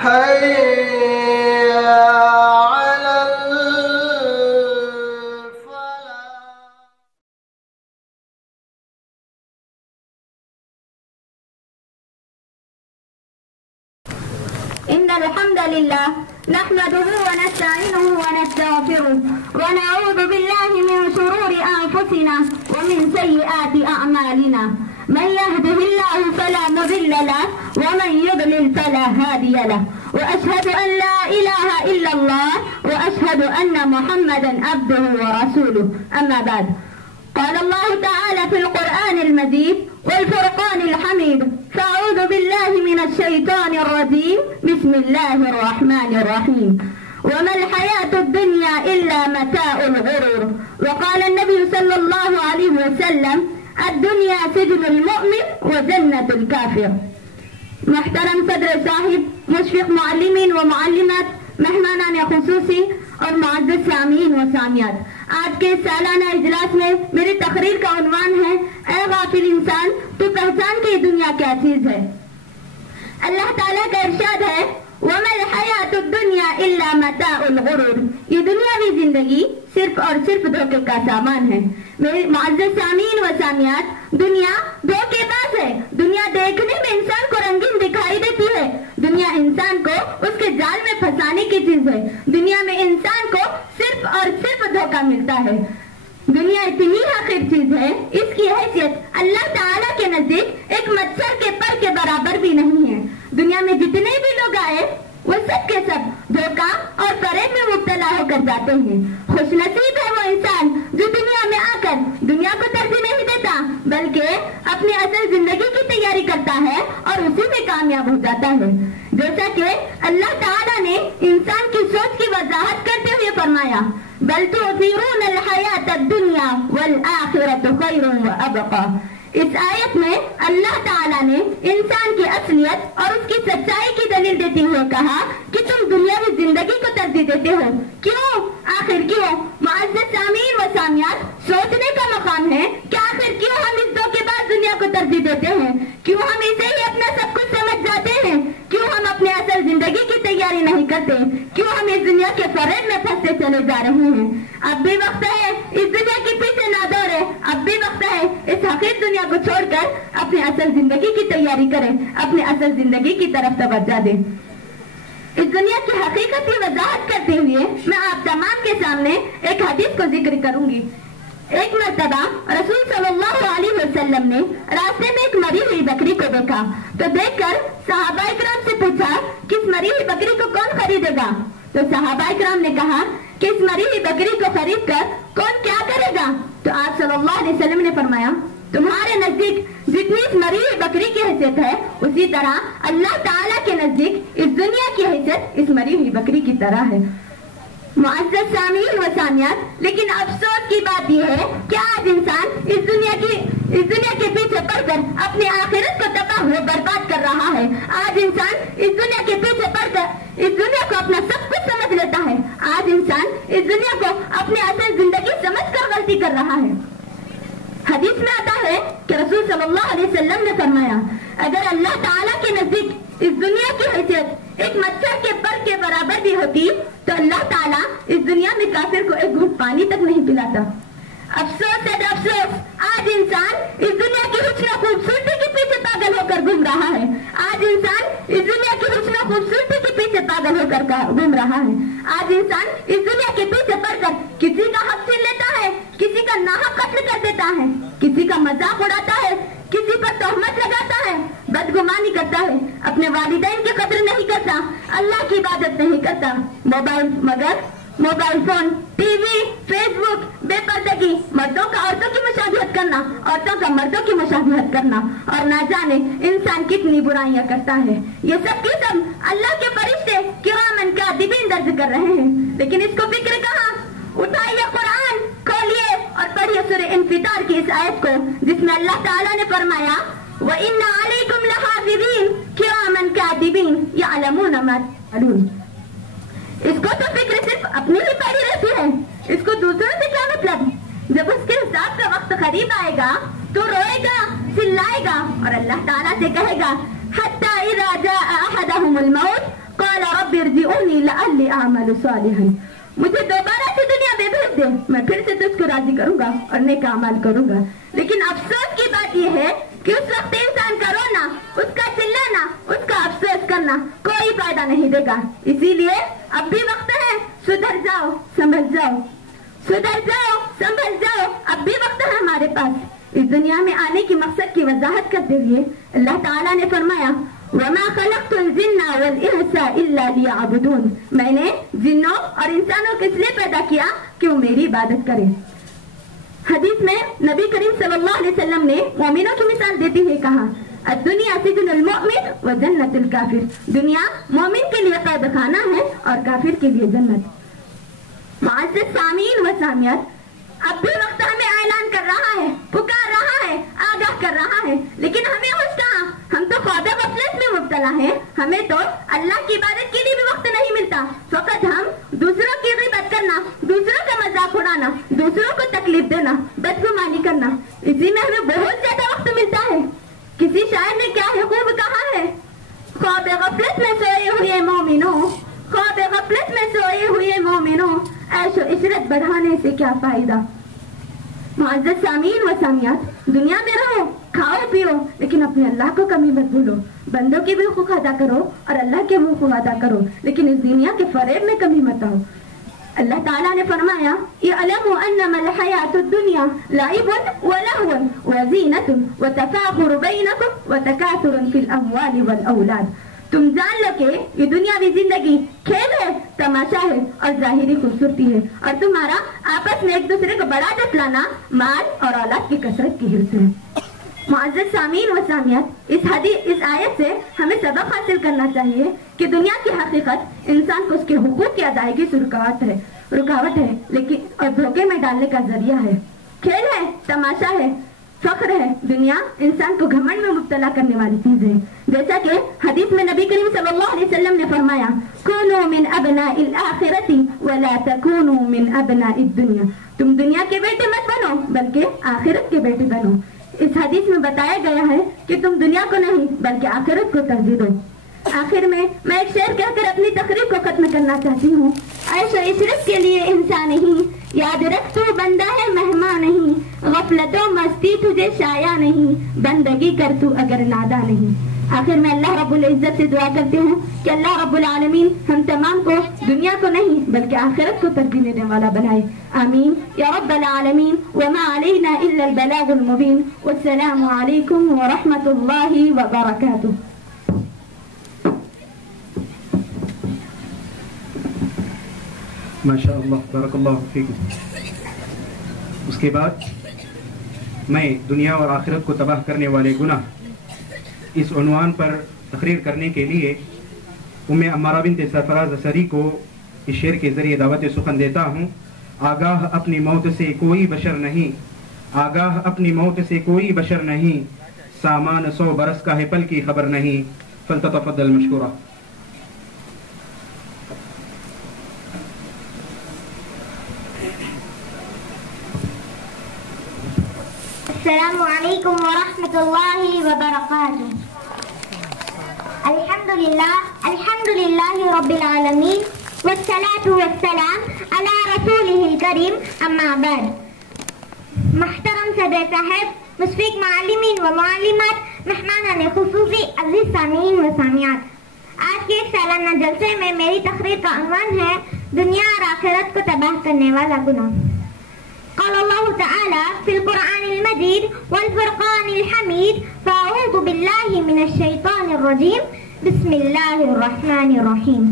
حي على إن الحمد لله نحمده ونستعينه ونستغفره ونعوذ بالله من شرور أنفسنا ومن سيئات أعمالنا. من يهده الله فلا مضل له ومن يضلل فلا هادي له. وأشهد أن لا إله إلا الله وأشهد أن محمدا عبده ورسوله. أما بعد، قال الله تعالى في القرآن المجيد والفرقان الحميد: فأعوذ بالله من الشيطان الرجيم. بسم الله الرحمن الرحيم. وما الحياة الدنيا إلا متاع الغرور. وقال النبي صلى الله عليه وسلم: الدنيا سجن المؤمن وجنة الكافر. محترم صدر صاحب، مشفق معلمین و معلمات، مہمانان خصوصی اور معزز سامعین و سامعات، آج کے سالانہ اجلاس میں میری تقریر کا عنوان ہے: اے غافل انسان، تو پہچان کی دنیا کیا چیز ہے؟ اللہ تعالیٰ کا ارشاد ہے: وَمَا الْحَيَاةُ الدُّنْيَا إِلَّا مَتَاعُ الْغُرُورِ. یہ دنیاوی زندگی صرف اور صرف دھوکے کا سامان ہے. میرے معزز سامعین و سامعات، دنیا دھوکے باز ہے. دنیا دیکھنے میں انسان کو رنگین دکھائی دیتی ہے. دنیا انسان کو اس کے جال میں پھنسانے کی چیز ہے. دنیا میں انسان کو صرف اور صرف دھوکہ ملتا ہے. دنیا اتنی حقیر چیز ہے، اس کی حیثیت اللہ تعالیٰ کے نزدیک ایک مچھر کے پر کے برابر بھی نہیں ہے. دنیا میں جتنے بھی لوگ آئے وہ سب کے سب دھوکہ اور فریب میں مبتلا ہو کر جاتے ہیں. خوش نصیب ہے وہ انسان جو دنیا میں آ کر دنیا کو ترجیح نہیں دیتا بلکہ اپنی اصل زندگی کی تیاری کرتا ہے اور اسی میں کامیاب ہو جاتا ہے. جیسا کہ اللہ تعالیٰ نے انسان کی سوچ کی وضاحت کرتے ہوئے فرمایا: بل تؤثرون الحیاة الدنیا والآخرة خیر وابقى. اس آیت میں اللہ تعالیٰ نے انسان کی اصلیت اور اس کی سچائی کی دلیل دیتے ہوئے کہا کہ تم دنیاوی زندگی کو ترجیح دیتے ہو. کیوں؟ آخر کیوں؟ معزز سامعین و سامعات، سوچنے کا مقام ہے کہ آخر کیوں ہم اس دھوکے باز دنیا کو ترجیح دیتے ہیں؟ کیوں ہم اسے ہی اپنا سب کچھ سمجھ جاتے ہیں؟ کیوں ہم اپنے اصل زندگی کی تیاری نہیں کرتے؟ کیوں ہم اس دنیا کے فریب میں پھنستے چلے جا رہے ہیں؟ اب بھی وقت ہے اس دنیا کے پیچھے نہ دوڑے. اب بھی وقت ہے اس حقیر دنیا کو چھوڑ کر اپنے اصل زندگی کی تیاری کریں، اپنے اصل زندگی کی طرف توجہ دیں. اس دنیا کی حقیقت کی وضاحت کرتے ہوئے میں آپ تمام کے سامنے ایک حدیث کو ذکر کروں گی. ایک مرتبہ رسول صلی اللہ علیہ وسلم نے راستے میں ایک مری ہوئی بکری کو دیکھا تو دیکھ کر صحابہ اکرام سے پوچھا کہ اس مری ہوئی بکری کو کون خریدے گا؟ تو صحابہ اکرام نے کہا کہ اس مری ہوئی بکری کو خرید کر کون کیا کرے گا؟ تو آپ صلی اللہ علیہ وسلم نے فرمایا: تمہارے نزدیک جتنی اس مری ہوئی بکری کی حیثیت ہے اسی طرح اللہ تعالیٰ کے نزدیک اس دنیا کی حیثیت اس مری ہوئی بکری کی طرح ہے. معزز سامعین و سامعات، لیکن افسوس کی بات یہ ہے کہ آج انسان اس دنیا کے پیچھے پڑ کر اپنی آخرت کو تباہ و برباد کر رہا ہے. آج انسان اس دنیا کے پیچھے پڑ کر اس دنیا کو اپنا سب کچھ سمجھ لیتا ہے. آج انسان اس دنیا کو اپنی اصل زندگی سمجھ کر غلطی کر رہا ہے. حدیث میں آتا ہے کہ رسول صلی اللہ علیہ وسلم نے فرمایا: اگر اللہ تعالیٰ کے نزدیک اس دنیا کی حیثیت ایک مچھر کے پر کے برابر بھی ہوتی تو اللہ تعالیٰ اس دنیا میں کافر کو ایک گھونٹ پانی تک نہیں پلاتا. افسوس ہے افسوس، آج انسان اس دنیا کی حسن و خوبصورتی کے پیچھے پاگل ہو کر گھوم رہا ہے. آج انسان اس دنیا کی حسن و خوبصورتی کے پیچھے پاگل ہو کر گھوم رہا ہے. آج انسان اس دنیا کے پیچھے پڑ کر کسی کا حق چھین لیتا ہے، کسی کا ناحق قتل کر دیتا ہے، کسی کا مذاق اڑاتا ہے، کسی پر تہمت لگاتا ہے، بدگمانی کرتا ہے، اپنے والدین کی قدر نہیں کرتا، اللہ کی عبادت نہیں کرتا. Mobile phone, T V, Facebook, بے پردگی، مردوں کا عورتوں کی مشابہت کرنا، عورتوں کا مردوں کی مشابہت کرنا، اور نہ جانے انسان کتنی برائیاں کرتا ہے. یہ سب کی سب اللہ کے فرشتے کرامن کاتبین درج کر رہے ہیں. لیکن اس کو فکر کہاں؟ اٹھائیے قرآن، کھولیے اور پڑھیے سورہ انفطار کی اس آیت کو جس میں اللہ تعالیٰ نے فرمایا: وَإِنَّ عَلَيْكُمْ لَحَافِظِينَ كِرَامًا كَاتِبِينَ يَعْلَمُونَ مَا تَفْعَلُونَ. اس کو تو فکر صرف اپنی ہی پڑی رہتی ہے، اس کو دوسروں سے کیا مطلب؟ جب اس کے حساب کا وقت قریب آئے گا تو روئے گا، چلائے گا اور اللہ تعالیٰ سے کہے گا: حَتَّى إِذَا جَاءَ أَحَدَهُمُ الْمَوْتُ رب ارجعونی لعلی اعمل صالحا، مجھے دوبارہ سے دنیا میں بھیج دے، میں پھر سے تجھ کو راضی کروں گا اور نیک اعمال کروں گا۔ لیکن افسوس کی بات یہ ہے کہ اس وقت انسان کا رونا، اس کا چلانا، اس کا افسوس کرنا کوئی فائدہ نہیں دے گا۔ اسی لیے اب بھی وقت ہے، سدھر جاؤ، سنبھل جاؤ، سدھر جاؤ، سنبھل جاؤ، اب بھی وقت ہے ہمارے پاس۔ اس دنیا میں آنے کی مقصد کی وضاحت کرتے ہوئے اللہ تعالیٰ نے فرمایا وَمَا خَلَقْتُ الْجِنَّ وَالْإِنسَ إِلَّا لِيَعْبُدُونَ، میں نے جنوں اور انسانوں کو اس لیے پیدا کیا کہ وہ میری عبادت کریں۔ حدیث میں نبی کریم صلی اللہ علیہ وسلم نے مومنوں کی مثال دیتے ہوئے کہا الدنیا سجن المؤمن وجنت الکافر، دنیا مومن کے لیے قید خانہ ہے اور کافر کے لیے جنت۔ معزز سامعین و سامعات، اب بھی وقت ہمیں اعلان کر رہا ہے، پکار رہا ہے، آگاہ کر رہا ہے، لیکن ہمیں ہوش کہاں؟ ہم تو خواب غفلت میں مبتلا ہیں، ہمیں تو اللہ کی عبادت کے لیے بھی وقت نہیں ملتا، فقط ہم دوسروں کی غیبت کرنا، دوسروں کا مذاق اڑانا، دوسروں کو تکلیف دینا، بدگمانی کرنا، اسی میں ہمیں بہت زیادہ وقت ملتا ہے۔ کسی شاعر نے کیا ہے خوب کہا ہے، خواب غفلت میں سوئے ہوئے مومنوں، خواب غفلت میں سوئے ہوئے مومنوں، عیش و عشرت بڑھانے سے کیا فائدہ۔ معزز سامعین و سامعات، دنیا میں رہو، کھاؤ پیو، لیکن اپنے اللہ کو کمی مت بھولو، بندوں کے بھی حقوق ادا کرو اور اللہ کے حقوق ادا کرو، لیکن اس دنیا کے فریب میں کمی مت آؤ۔ اللہ تعالیٰ نے فرمایا اعلموا انما الحیات الدنیا لعب ولہو وزینۃ وتفاخر بینکم وتکاثر فی الاموال والاولاد، تم جان لو کہ یہ دنیاوی زندگی کھیل ہے، تماشا ہے اور ظاہری خوبصورتی ہے، اور تمہارا آپس میں ایک دوسرے کو بڑا جتلانا مال اور اولاد کی کثرت کی حرص ہے۔ معزز سامعین و سامعات، اس آیت سے ہمیں سبق حاصل کرنا چاہیے کہ دنیا کی حقیقت انسان کو اس کے حقوق کی ادائیگی سے رکاوٹ ہے لیکن اور دھوکے میں ڈالنے کا ذریعہ ہے، کھیل ہے، تماشا ہے، فخر ہے۔ دنیا انسان کو گھمنڈ میں مبتلا کرنے والی چیز ہے، جیسا کہ حدیث میں نبی کریم صلی اللہ علیہ وسلم نے فرمایا کونوا من ابناء الآخرۃ ولا تکونوا من ابناء الدنیا، تم دنیا کے بیٹے مت بنو بلکہ آخرت کے بیٹے بنو۔ اس حدیث میں بتایا گیا ہے کہ تم دنیا کو نہیں بلکہ آخرت کو ترجیح دو۔ آخر میں ایک شعر کہہ کر اپنی تقریر کو ختم کرنا چاہتی ہوں۔ عیش و عشرت کے لیے انسان نہیں، یاد رکھ تو بندہ ہے مہمان نہیں، غفلت و مستی تجھے شایع نہیں، بندگی کر تو اگر نادا نہیں۔ آخر میں اللہ رب العزت سے دعا کرتے ہیں کہ اللہ رب العالمین ہم تمام کو دنیا کو نہیں بلکہ آخرت کو ترجیح دینے والا بنائے، آمین یا رب العالمین۔ وما علینا الا البلاغ المبین، والسلام علیکم ورحمۃ اللہ وبرکاتہ۔ ماشاء اللہ، بارک اللہ فیکم۔ اس کے بعد میں دنیا اور آخرت کو تباہ کرنے والے گناہ اس عنوان پر تقریر کرنے کے لیے ام عمارہ بنت سرفراز اثری کو اس شعر کے ذریعے دعوت سخن دیتا ہوں۔ آگاہ اپنی موت سے کوئی بشر نہیں، آگاہ اپنی موت سے کوئی بشر نہیں، سامان 100 برس کا ہے پل کی خبر نہیں، فلتتفضل مشکورہ۔ السلام علیکم ورحمۃ اللہ وبرکاتہ۔ الحمد للہ رب العالمین والصلاة والسلام علی رسولہ الکریم، اما بعد۔ محترم صدر صاحب، مشفق معلمین و معلمات، مہمانان خصوصی، عزیز سامعین و سامعات، آج کے سالانہ جلسے میں میری تقریر کا عنوان ہے دنیا اور آخرت کو تباہ کرنے والا گناہ۔ قال اللہ تعالی فی القرآن المجید والفرقان الحمید، فاعوذ باللہ من الشیطان الرجیم، بسم اللہ الرحمن الرحیم۔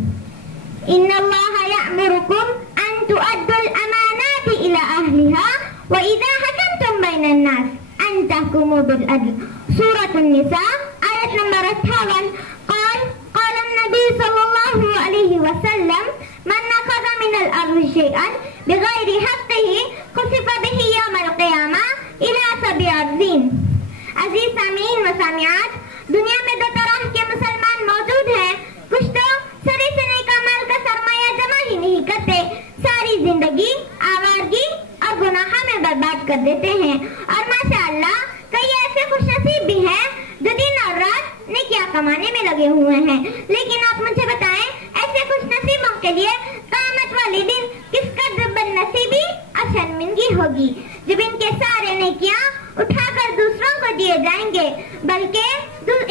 ان اللہ یأمرکم ان تؤدوا الامانات الى اہلها واذا حکمتم بین الناس ان تحکموا بالعدل۔ سورة النساء آیت نمبر 58۔ قال النبی صلی اللہ علیہ وسلم من اخذ من الارض شیئا بغیر حقه خسف به یوم القیامہ الی 7 ارضین۔ عزیز سامعین و سامعات، دنیا میں 2 طرح کے مسلمان موجود ہیں، کچھ تو سری سے نیک اعمال کا سرمایہ جمع ہی نہیں کرتے، ساری زندگی آوارگی اور گناہ میں برباد کر دیتے ہیں، اور ماشاءاللہ کئی ایسے خوش نصیب بھی ہیں جو دن اور رات نیکیاں کمانے میں لگے ہوئے ہیں۔ لیکن آپ مجھے بتائیں ایسے خوش کے لیے قیامت والے دن کس قدر بد نصیبی اور شرمندگی ہوگی جب ان کے سارے نیکیاں اٹھا کر دوسروں کو دیے جائیں گے، بلکہ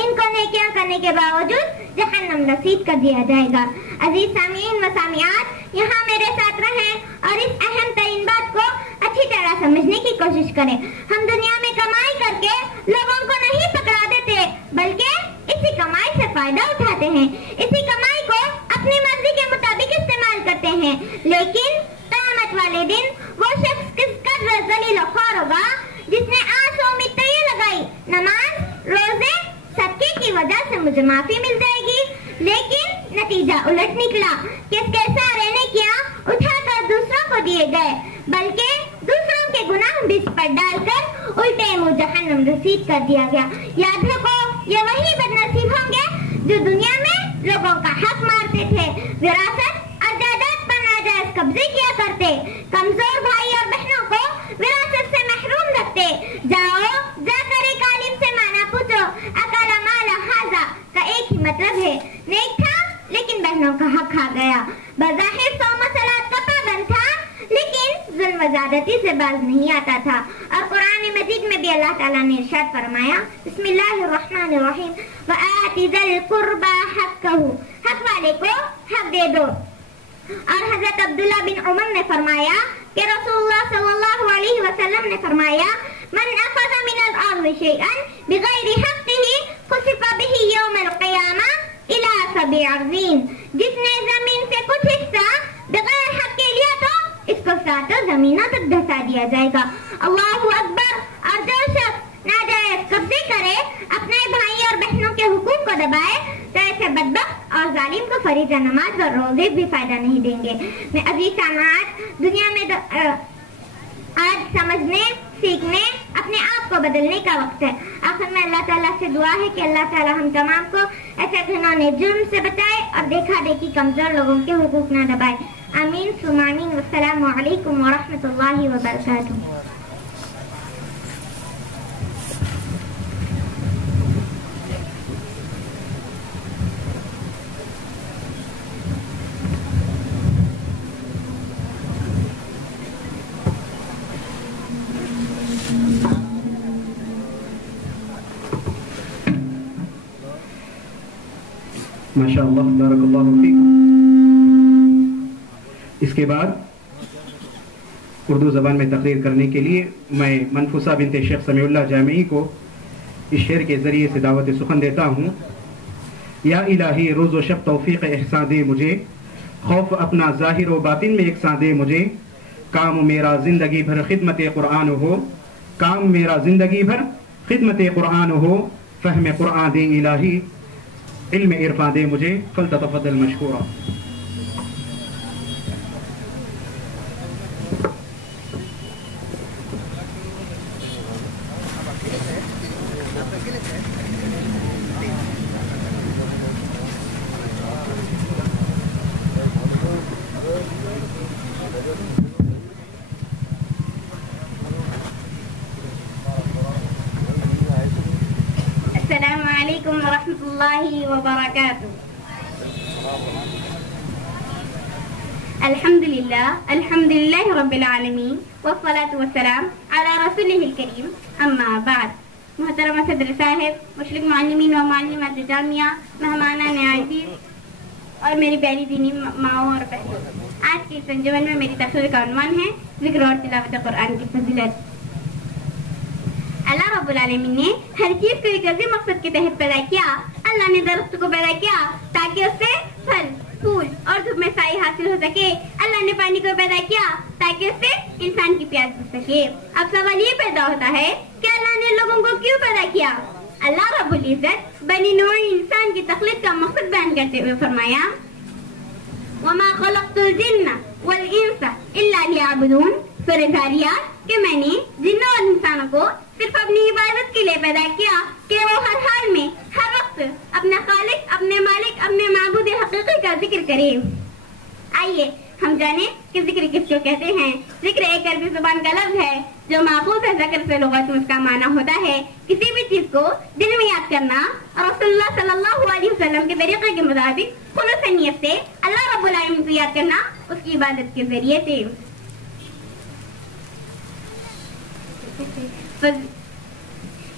ان کو نیکیاں کرنے کے باوجود جہنم نصیب کر دیا جائے گا۔ عزیز سامعین و سامعات، یہاں میرے ساتھ رہیں اور اس اہم ترین بات کو اچھی طرح سمجھنے کی کوشش کریں۔ ہم دنیا میں کمائی کر کے لوگوں کو نہیں پکڑا دیتے، بلکہ اسی کمائی سے فائدہ اٹھاتے ہیں، اسی کمائی کو اپنی مرضی کے مطابق استعمال کرتے ہیں۔ لیکن قیامت والے دن وہ شخص کس قدر ذلیل و خوار ہوگا جس نے آس و امید تو یہ لگائی نماز، روزے، صدقے کی وجہ سے مجھے معافی مل جائے گی، لیکن نتیجہ الٹ نکلا کہ اس کے سارے نیکیاں اٹھا کر دوسروں کو دیے گئے، بلکہ دوسروں کے گناہ بھی اس پر ڈال کر الٹے منہ جہنم رسید کر دیا گیا۔ یاد رکھو، یہ وہی بد نصیب ہوں گے جو دنیا میں لوگوں کا حق مارتے تھے، وراثت اور جائیداد پر ناجائز قبضے کیا کرتے، کمزور بھائی اور بہنوں کو وراثت سے محروم رکھتے۔ جاؤ جا کر ایک عالم سے مانا پوچھو، اکالا مالا حاضا کا ایک ہی مطلب ہے، نیک تھا لیکن بہنوں کا حق کھا گیا، بظاہر صوم و صلاۃ کا پابند تھا لیکن ظلم و زیادتی سے باز نہیں آتا تھا۔ اور قرآن مجید میں بھی اللہ تعالیٰ نے ارشاد فرمایا، بسم اللہ الرحمن الرحیم، وآت ذی القربى حقہ، حق والے کو حق دے دو۔ اور حضرت عبداللہ بن عمر نے فرمایا کہ رسول اللہ صلی اللہ علیہ وسلم نے فرمایا، من اخذ من الارض شیئا بغیر حقہ خسف بہ یوم القیامہ الی 7 ارضین، جس نے زمین سے کچھ حصہ بغیر حق کے لیا تو اس کو 7 زمینوں تک دھسا دیا جائے گا۔ اللہ اکبر۔ اور جو شخص ناجائز قبضے کرے، اپنے بھائی اور بہنوں کے حقوق کو دبائے، تو ایسے بدبخت اور ظالم کو فریضہ نماز اور روزے بھی فائدہ نہیں دیں گے۔ میں عزیز سامعات، دنیا میں آج سمجھنے، سیکھنے، اپنے آپ کو بدلنے کا وقت ہے۔ آخر میں اللہ تعالیٰ سے دعا ہے کہ اللہ تعالیٰ ہم تمام کو ایسے گھنونے جرم سے بچائے اور دیکھا دیکھی کمزور لوگوں کے حقوق نہ دبائے۔ آمین ثم آمین۔ والسلام علیکم ورحمۃ اللہ وبرکاتہ۔ ماشاء اللہ، بارک اللہ فیکم۔ اس کے بعد اردو زبان میں تقریر کرنے کے لیے میں منفوسہ بنت شیخ سمیع اللہ جامعی کو اس شعر کے ذریعے سے دعوت سخن دیتا ہوں۔ یا الہی روز و شب توفیق احسان دے مجھے، خوف اپنا ظاہر و باطن میں یکساں دے مجھے، کام میرا زندگی بھر خدمت قرآن ہو، کام میرا زندگی بھر خدمت قرآن ہو، فہم قرآن دے الہی، علم عرفان دے مجھے، فلتتفضل مشکورا۔ السلام علیکم ورحمۃ اللہ وبرکاتہ۔ الحمدللہ رب العالمین والصلاة والسلام علی رسولہ الکریم، اما بعد۔ محترمہ صدر صاحب، مشرق معلمین و معلمات جامعہ، مہمانان عزیز اور میری پیاری دینی ماؤں اور بہنوں، آج کی اس انجمن میں میری تقریر کا عنوان ہے ذکر اور تلاوت قرآن کی فضیلت۔ اللہ رب العالمین نے ہر چیز کو ایک عظیم مقصد کے تحت پیدا کیا۔ اللہ نے درخت کو پیدا کیا تاکہ اس سے پھل، پھول اور دھوپ میں سائے حاصل ہو سکے۔ اللہ نے پانی کو پیدا کیا تاکہ اس سے انسان کی پیاس بجھ سکے۔ اب سوال یہ پیدا ہوتا ہے کہ اللہ نے لوگوں کو کیوں پیدا کیا؟ اللہ رب العزت بنی نوع انسان کی تخلیق کا مقصد بیان کرتے ہوئے فرمایا، وَمَا خَلَقْتُ الْجِنَّ وَالْإِنسَ إِلَّا لِيَعْبُدُونَ۔ سورہ ذاریات کہ میں نے جنوں اور انسانوں کو صرف اپنی عبادت کے لیے پیدا کیا کہ وہ ہر حال میں، ہر وقت اپنا خالق، اپنے مالک، اپنے معبود حقیقی کا ذکر کرے۔ آئیے ہم جانیں کہ ذکر کس کو کہتے ہیں. ذکر ایک عربی زبان کا لفظ ہے جو ماخوذ ہے ذکر سے لغت میں اس کا معنی ہوتا ہے کسی بھی چیز کو دل میں یاد کرنا اور رسول اللہ صلی اللہ علیہ وسلم کے طریقے کے مطابق خلوص نیت سے اللہ رب العالمین کو یاد کرنا اس کی عبادت کے ذریعے سے.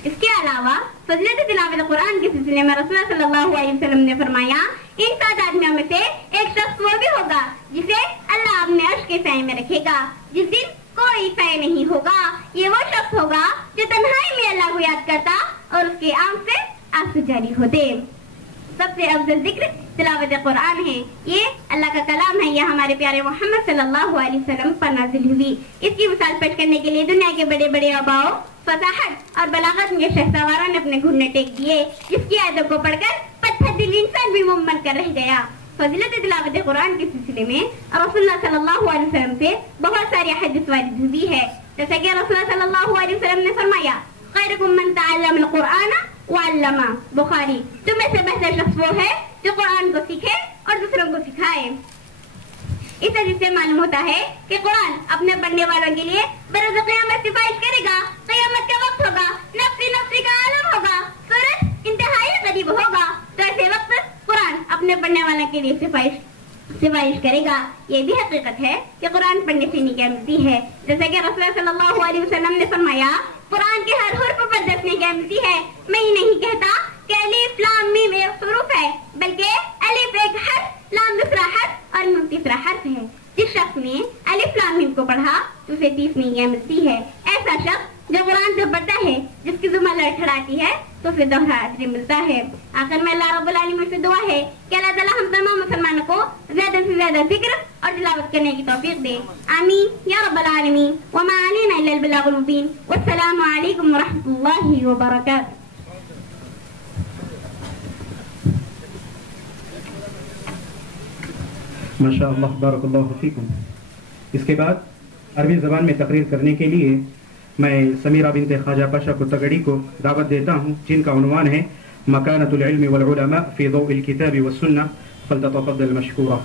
اس کے علاوہ فضیلت تلاوت قرآن کے سلسلے میں رسول اللہ صلی اللہ علیہ وسلم نے فرمایا ان 7 آدمیوں میں سے ایک شخص وہ بھی ہوگا جسے اللہ اپنے عرش کے سائے میں رکھے گا جس دن کوئی سائے نہیں ہوگا. یہ وہ شخص ہوگا جو تنہائی میں اللہ کو یاد کرتا اور اس کی آنکھ سے آنسو جاری ہوتے. سب سے افضل ذکر تلاوت قرآن ہے. یہ اللہ کا کلام ہے. یہ ہمارے پیارے محمد صلی اللہ علیہ وسلم پر نازل ہوئی. اس کی مثال پیش کرنے کے لیے دنیا کے بڑے بڑے آباؤ فصاحت اور بلاغت کے شہسواروں نے اپنے گھٹنے ٹیک دیے جس کی آیتوں کو پڑھ کر پتھر دل انسان بھی منہ بن کر رہ گیا. فضیلت تلاوت قرآن کے سلسلے میں رسول اللہ صلی اللہ علیہ وسلم سے بہت ساری حدیث وارد ہوئی ہے. جیسا کہ رسول اللہ صلی اللہ علیہ وسلم نے فرمایا خیرکم من تعلم القرآن وعلمہ. بخاری. تم میں سے بہتر شخص وہ ہے جو قرآن کو سیکھے اور دوسروں کو سکھائے. اس حدیث سے معلوم ہوتا ہے کہ قرآن اپنے پڑھنے والوں کے لیے بروز قیامت سفارش کرے گا. قیامت کا وقت ہوگا, نفسی کا عالم ہوگا, سورج انتہائی قریب ہوگا, تو ایسے وقت قرآن اپنے پڑھنے والوں کے لیے سفارش کرے گا. یہ بھی حقیقت ہے کہ قرآن پڑھنے سے نگاہ ملتی ہے. جیسا کہ رسول اللہ صلی اللہ علیہ وسلم نے فرمایا قرآن کے ہر حرف پر 10 نگاہ ملتی ہے. میں یہ نہیں کہتا کہ الف لام میم ایک حروف ہے بلکہ الف ایک حرف, لام دوسرا حرف اور میم تیسرا حرف ہے. جس شخص نے الف لام میم کو پڑھا تو اسے 30 نگاہ ملتی ہے. ایسا شخص جو قرآن سے پڑھتا ہے جس کی زبان لڑکھڑاتی ہے تو پھر دوہرا اجر ملتا ہے. آخر میں اللہ رب العالمین سے دعا ہے کہ اللہ تعالیٰ ہم تمام مسلمانوں کو زیادہ سے زیادہ ذکر اور تلاوت کرنے کی توفیق دے. آمین یا رب العالمین. وما علینا الا البلاغ المبین. والسلام علیکم ورحمۃ اللہ وبرکاتہ. ماشاء اللہ بارک اللہ فیکم. اس کے بعد عربی زبان میں تقریر کرنے کے لیے میں سمیرہ بنت خواجہ پاشا کتگڑی کو دعوت دیتا ہوں جن کا عنوان ہے مکانۃ العلم والعلماء فی ضوء الکتاب والسنہ. فلتتفضل مشکورا.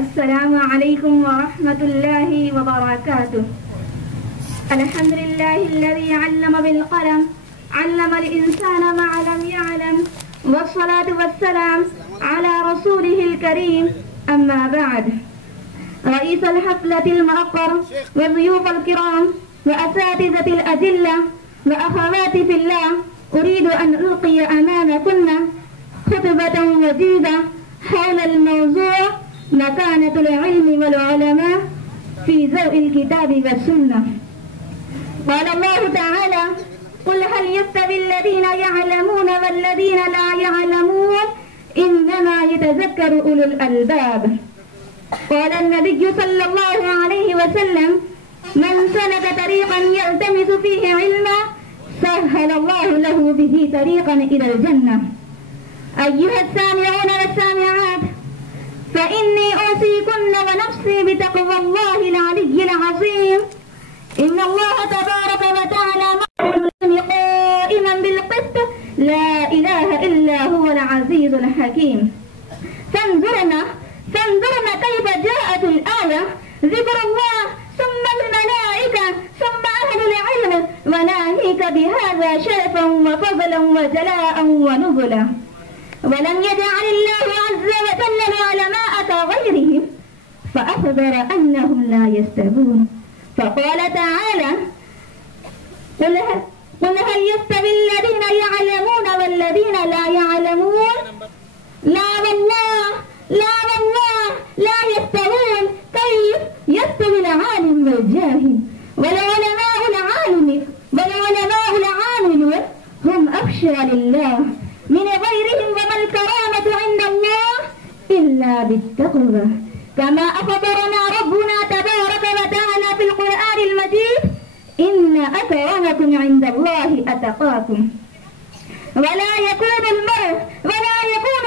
السلام علیکم ورحمۃ اللہ وبرکاتہ. الحمد للہ الذی علم بالقلم علم الانسان ما لم يعلم والصلاة والسلام على رسوله الكريم. اما بعد. رئيس الحفلة المعقر والضيوف الكرام وأساتذة الأجلة وأخواتي في الله, أريد أن ألقي أمامكن خطبة وجيزة حول الموضوع مكانة العلم والعلماء في ضوء الكتاب والسنة. قال الله تعالى قل هل يستوي الذين يعلمون والذين لا يعلمون إنما يتذكر أولو الألباب. قال النبي صلى الله عليه وسلم من سلك طريقا يلتمس فيه علما سهل الله له به طريقا إلى الجنة. أيها السامعون والسامعات, فإني أوصيكن ونفسي بتقوى الله العلي العظيم. إن الله تبارك وتعالى قائما بالقسط لا إله إلا هو العزيز الحكيم. فانظرنا كيف جاءت الآية ذكر الله ثم الملائكة ثم أهل العلم وناهيك بهذا شرفا وفضلا وجلاء ونبلا. ولم يجعل الله عز وجل العلماء كغيرهم فأخبر أنهم لا يستوون. فقال تعالى قل هل يستوي الذين يعلمون والذين لا يعلمون لا والله لا يستوون. كيف يستوي العالم والجاهل والعلماء العاملون هم أخشى لله من غيرهم وما الكرامة عند الله إلا بالتقوى. كما أخبرنا ربنا تبارك وتعالى في القرآن المجيد إن أكرمكم عند الله أتقاكم. ولا يكون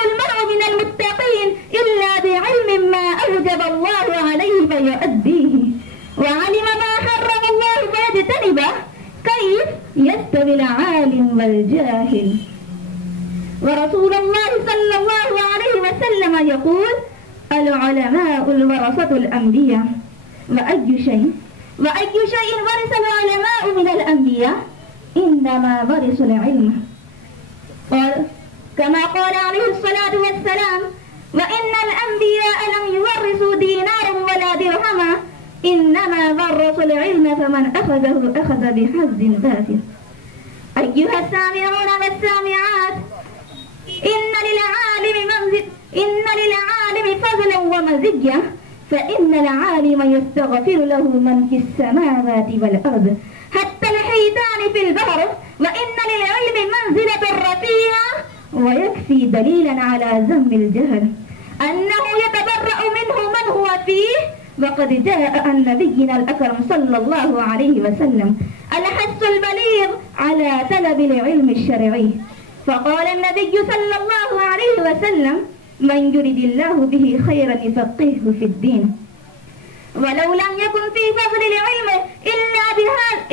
المرء من المتقين إلا بعلم ما أوجب الله عليه فيؤديه وعلم ما حرم الله فيجتنبه. كيف يستوي العالم والجاهل. ورسول الله صلى الله عليه وسلم يقول العلماء الورثة الأنبياء وأي شيء ورث العلماء من الأنبياء إنما ورثوا العلم قال كما قال عليه الصلاة والسلام وإن الأنبياء لم يورثوا دينارا ولا درهما إنما ورثوا العلم فمن أخذه أخذ بحظ وافر. أيها السامعون والسامعات إن للعالم فضلا ومزية فإن العالم يستغفر له من في السماوات والأرض حتى الحيتان في البحر وإن للعلم منزلة رفيعة ويكفي دليلا على ذم الجهل أنه يتبرأ منه من هو فيه. وقد جاء عن نبينا الأكرم صلى الله عليه وسلم الحث البليغ على طلب العلم الشرعي فقال النبي صلى الله عليه وسلم من يرد الله به خيرا يفقهه في الدين. ولو لم يكن في فضل العلم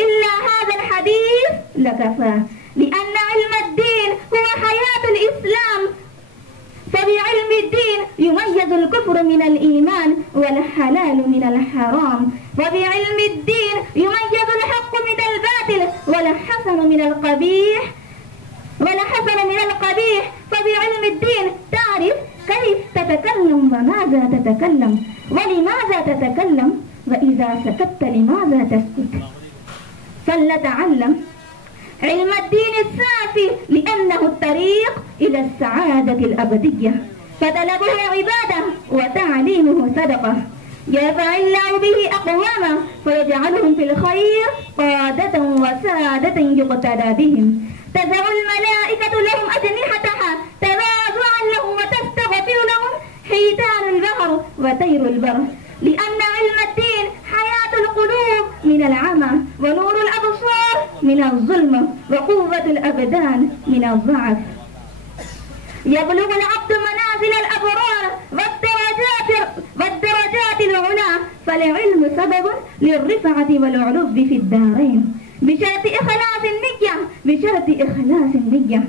إلا هذا الحديث لكفى لأن علم الدين هو حياة الإسلام فبعلم الدين يميز الكفر من الإيمان والحلال من الحرام وبعلم الدين يميز الحق من الباطل والحسن من القبيح فبعلم الدين تعرف كيف تتكلم وماذا تتكلم ولماذا تتكلم وإذا سكت لماذا تسكت. فلنتعلم علم الدين السافي لأنه الطريق إلى السعادة الأبدية فطلبه عبادة وتعليمه صدقة يرفع الله به أقواما فيجعلهم في الخير قادة وسادة يقتدى بهم تزع الملائكة لهم أجنحتها تواضعا لهم وتستغفر لهم حيتان البحر وطير البر لأن علم الدين حياة القلوب من العمى ونور الأبصار من الظلمة وقوة الأبدان من الضعف. يبلغ العبد منازل الأبرار والدرجات العلى فالعلم سبب للرفعة والعلو في الدارين بشرط إخلاص النية.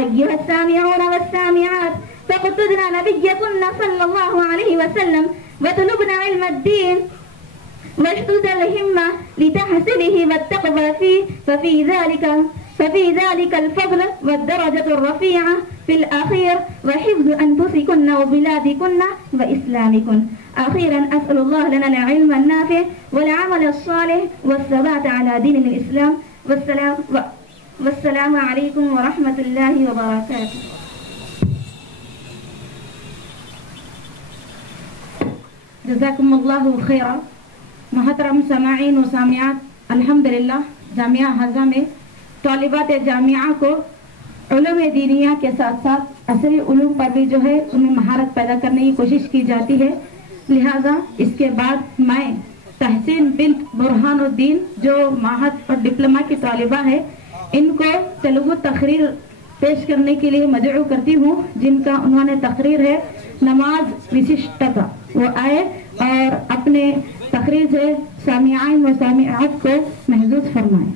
أيها السامعون والسامعات فاقتدنا نبيكن صلى الله عليه وسلم وطلبنا علم الدين واشدد الهمة لتحصيله والتقوى فيه ففي ذلك الفضل والدرجة الرفيعة في الأخير وحفظ أنفسكن وبلادكن وإسلامكن. أخيرا أسأل الله لنا العلم النافع والعمل الصالح والثبات على دين الإسلام والسلام عليكم ورحمة الله وبركاته. جزاكم الله خيرا. محترم سامعین و سامعات، الحمدللہ جامعہ ہزہ میں طالبات جامعہ کو علوم دینیہ کے ساتھ ساتھ عصری علوم پر بھی جو ہے ان میں مہارت پیدا کرنے کی کوشش کی جاتی ہے. لہذا اس کے بعد میں تحسین بنت برہان الدین جو معہد اور ڈپلوما کی طالبہ ہے ان کو تلگو تقریر پیش کرنے کے لیے مدعو کرتی ہوں جن کا عنوان تقریر ہے نماز وششٹتا. وہ آئے اور اپنے تقریر سے سامعین و سامعات کو محظوظ فرمائیں.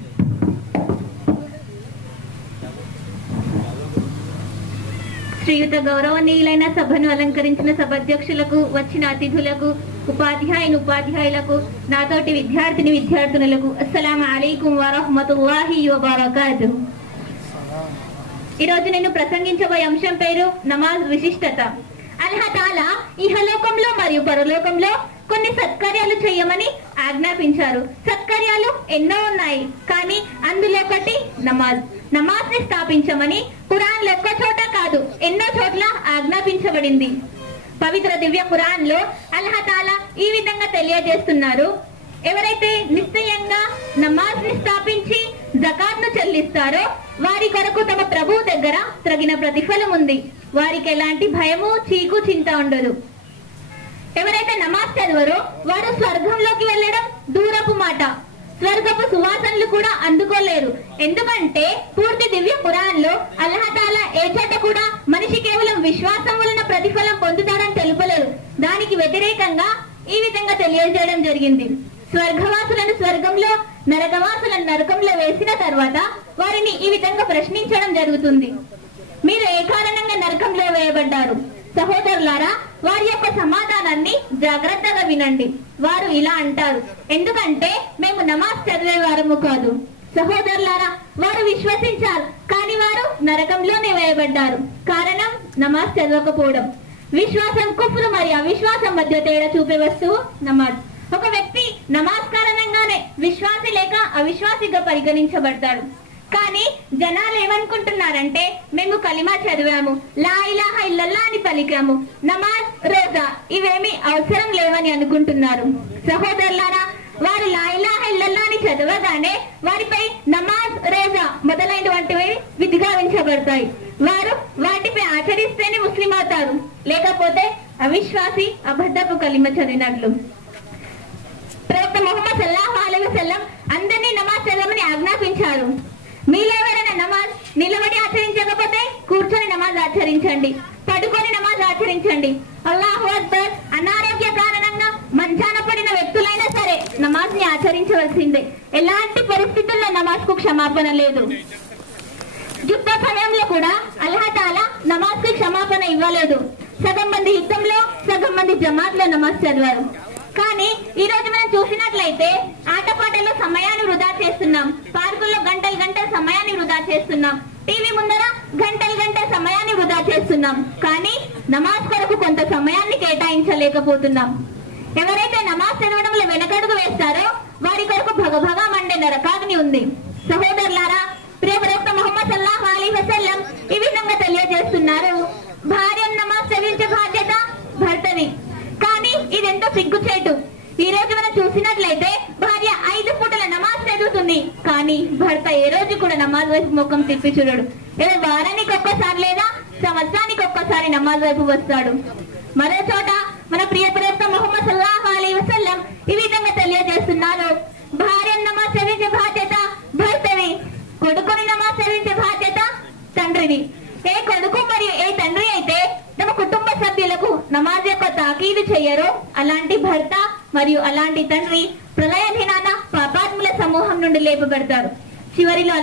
శ్రీయుత గౌరవనీయులైన సభను అలంకరించిన సభాధ్యక్షులకు, వచ్చిన అతిథులకు, ఉపాధ్యాయులకు, నాతోటి విద్యార్థులకు అస్సలాము అలైకుం వరహ్మతుల్లాహి వబరకాతుహు. ఈరోజు నేను ప్రసంగించబోయే అంశం పేరు నమాజ్ విశిష్టత. అల్లాహ్ తాలా ఇహలోకంలో మరియు పరలోకంలో కొన్ని సత్కార్యాలు చేయమని ఆజ్ఞాపించారు. సత్కార్యాలు ఎన్నో ఉన్నాయి, కానీ అందులో ఒకటి నమాజ్ ని స్థాపించమని ఖురాన్ లో ఒక్క చోట కాదు ఎన్నో చోట్ల ఆజ్ఞాపించబడింది. పవిత్ర దివ్య ఖురాన్ లో అల్లాహ్ తాలా ఈ విధంగా తెలియజేస్తున్నారు, ఎవరైతే నిశ్చయంగా నమాజ్ ని స్థాపించి జకాత్ ను చెల్లిస్తారో వారి కొరకు తమ ప్రభు దగ్గర తగిన ప్రతిఫలం ఉంది. వారికి ఎలాంటి భయము, చీకు, చింత ఉండదు. ఎవరైతే నమాజ్ చదవరో వారు స్వర్గంలోకి వెళ్ళడం దూరపు మాట. స్వర్గపు సువాసనలు కూడా అందుకోలేరు. ఎందుకంటే పూర్తి దివ్య ఖురాన్ లో అల్లాహ్ తాలా ఏ చోట కూడా మనిషి కేవలం విశ్వాసం వలన ప్రతిఫలం పొందుతాడని తెలుపలేదు. దానికి వ్యతిరేకంగా ఈ విధంగా తెలియజేయడం జరిగింది. స్వర్గవాసులను స్వర్గంలో, నరకవాసులను నరకంలో వేసిన తర్వాత వారిని ఈ విధంగా ప్రశ్నించడం జరుగుతుంది. మీరు ఏ కారణంగా నరకంలో వేయబడ్డారు? సహోదరులారా, వారి యొక్క సమాధానాన్ని జాగ్రత్తగా వినండి. వారు ఇలా అంటారు, ఎందుకంటే మేము నమాజ్ చదివే వారము కాదు. సహోదరులారా, వారు విశ్వసించారు, కానీ వారు నరకంలోనే వేయబడ్డారు. కారణం నమాజ్ చదవకపోవడం. విశ్వాసం, కుఫ్రు మరియు అవిశ్వాసం మధ్య తేడా చూపే వస్తువు నమాజ్. ఒక వ్యక్తి నమాజ్ కారణంగానే విశ్వాసి లేక అవిశ్వాసిగా పరిగణించబడతాడు. కానీ జనాలు ఏమనుకుంటున్నారంటే, మేము కలిమా చదివాము, లా ఇలాహ ఇల్లల్లా అని పలికాము, నమాజ్, రోజా ఇవేమీ అవసరం లేవని అనుకుంటున్నారు. సహోదరులారా, వారు లా ఇలాహ ఇల్లల్లా అని చదవగానే వారిపై నమాజ్, రోజా మొదలైనటువంటివి విధిగా ఉంచబడతాయి. వారు వాటిపై ఆచరిస్తేనే ముస్లిం అవుతారు, లేకపోతే అవిశ్వాసి, అబద్ధపు కలిమ చదివినట్లు. ప్రవక్త ముహమ్మద్ సల్లల్లాహు అలైహి వసల్లం అందరినీ నమాజ్ చదవమని ఆజ్ఞాపించారు. మీలో ఎవరైనా నమాజ్ నిలబడి ఆచరించకపోతే కూర్చొని నమాజ్ ఆచరించండి, పడుకొని నమాజ్ ఆచరించండి. అల్లాహు అక్బర్. అనారోగ్య కారణంగా మంచాన పడిన వ్యక్తులైనా సరే నమాజ్ ని ఆచరించవలసిందే. ఎలాంటి పరిస్థితుల్లో నమాజ్ కు క్షమాపణ లేదు. యుద్ధ సమయంలో కూడా అల్లాహ్ తాలా నమాజ్ కి క్షమాపణ ఇవ్వలేదు. సగం మంది యుద్ధంలో, సగం మంది జమాత్ లో నమాజ్ చదివారు. కానీ ఈ రోజు మనం చూసినట్లయితే ఆటపాటల్లో సమయాన్ని వృధా చేస్తున్నాం, పార్కుల్లో గంటలు గంటల సమయాన్ని వృధా చేస్తున్నాం, టీవీ ముందర గంటలు గంటల సమయాన్ని వృధా చేస్తున్నాం. కానీ నమాజ్ కొరకు కొంత సమయాన్ని కేటాయించలేకపోతున్నాం. ఎవరైతే నమాజ్ చదవడంలో వెనకడుగు వేస్తారో వారి కొరకు భగభగా మండే నరకాగ్ని ఉంది. సహోదరులారా, ప్రియ ప్రవక్త ముహమ్మద్ సల్లల్లాహు అలైహి వసల్లం ఈ విధంగా తెలియజేస్తున్నారు, భార్య నమాజ్ చదివించే బాధ్యత భర్తది. కానీ ఇదెంతో సిగ్గుచేటు. ఈ రోజు మనం చూసినట్లయితే భార్య 5 పూటల నమాజ్ చదువుతుంది, కానీ భర్త ఏ రోజు కూడా నమాజ్ వైపు ముఖం తిప్పి చూడడు. ఏదో వారానికి ఒక్కసారి లేదా సంవత్సరానికి ఒక్కసారి నమాజ్ వైపు వస్తాడు. మరో చోట మన ప్రియ ప్రవక్త ముహమ్మద్ సల్లల్లాహు అలైహి వసల్లం ఈ విధంగా తెలియజేస్తున్నారు, భార్య నమాజ్ చదివించే బాధ్యత భర్తది, కొడుకుని నమాజ్ చదివించే బాధ్యత తండ్రిది. ఏ కొడుకు మరియు ఏ తండ్రి అయితే తమ కుటుంబ సభ్యులకు నమాజ్ యొక్క తాకీదు చెయ్యరో అలాంటి భర్త మరియు అలాంటి తండ్రి ప్రళయ దినాన పాపాత్ముల సమూహం నుండి లేపబడతారు. చివరిలో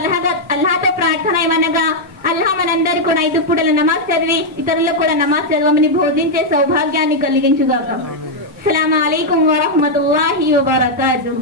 అల్లాహతో ప్రార్థన ఏమనగా, అల్లాహ్ మనందరూ కూడా 5 పూటల నమాజ్ చదివి ఇతరులకు కూడా నమాజ్ చదవమని బోధించే సౌభాగ్యాన్ని కలిగించుగాక. అస్సలాము అలైకుం వరహ్మతుల్లాహి వబరకాతుహు.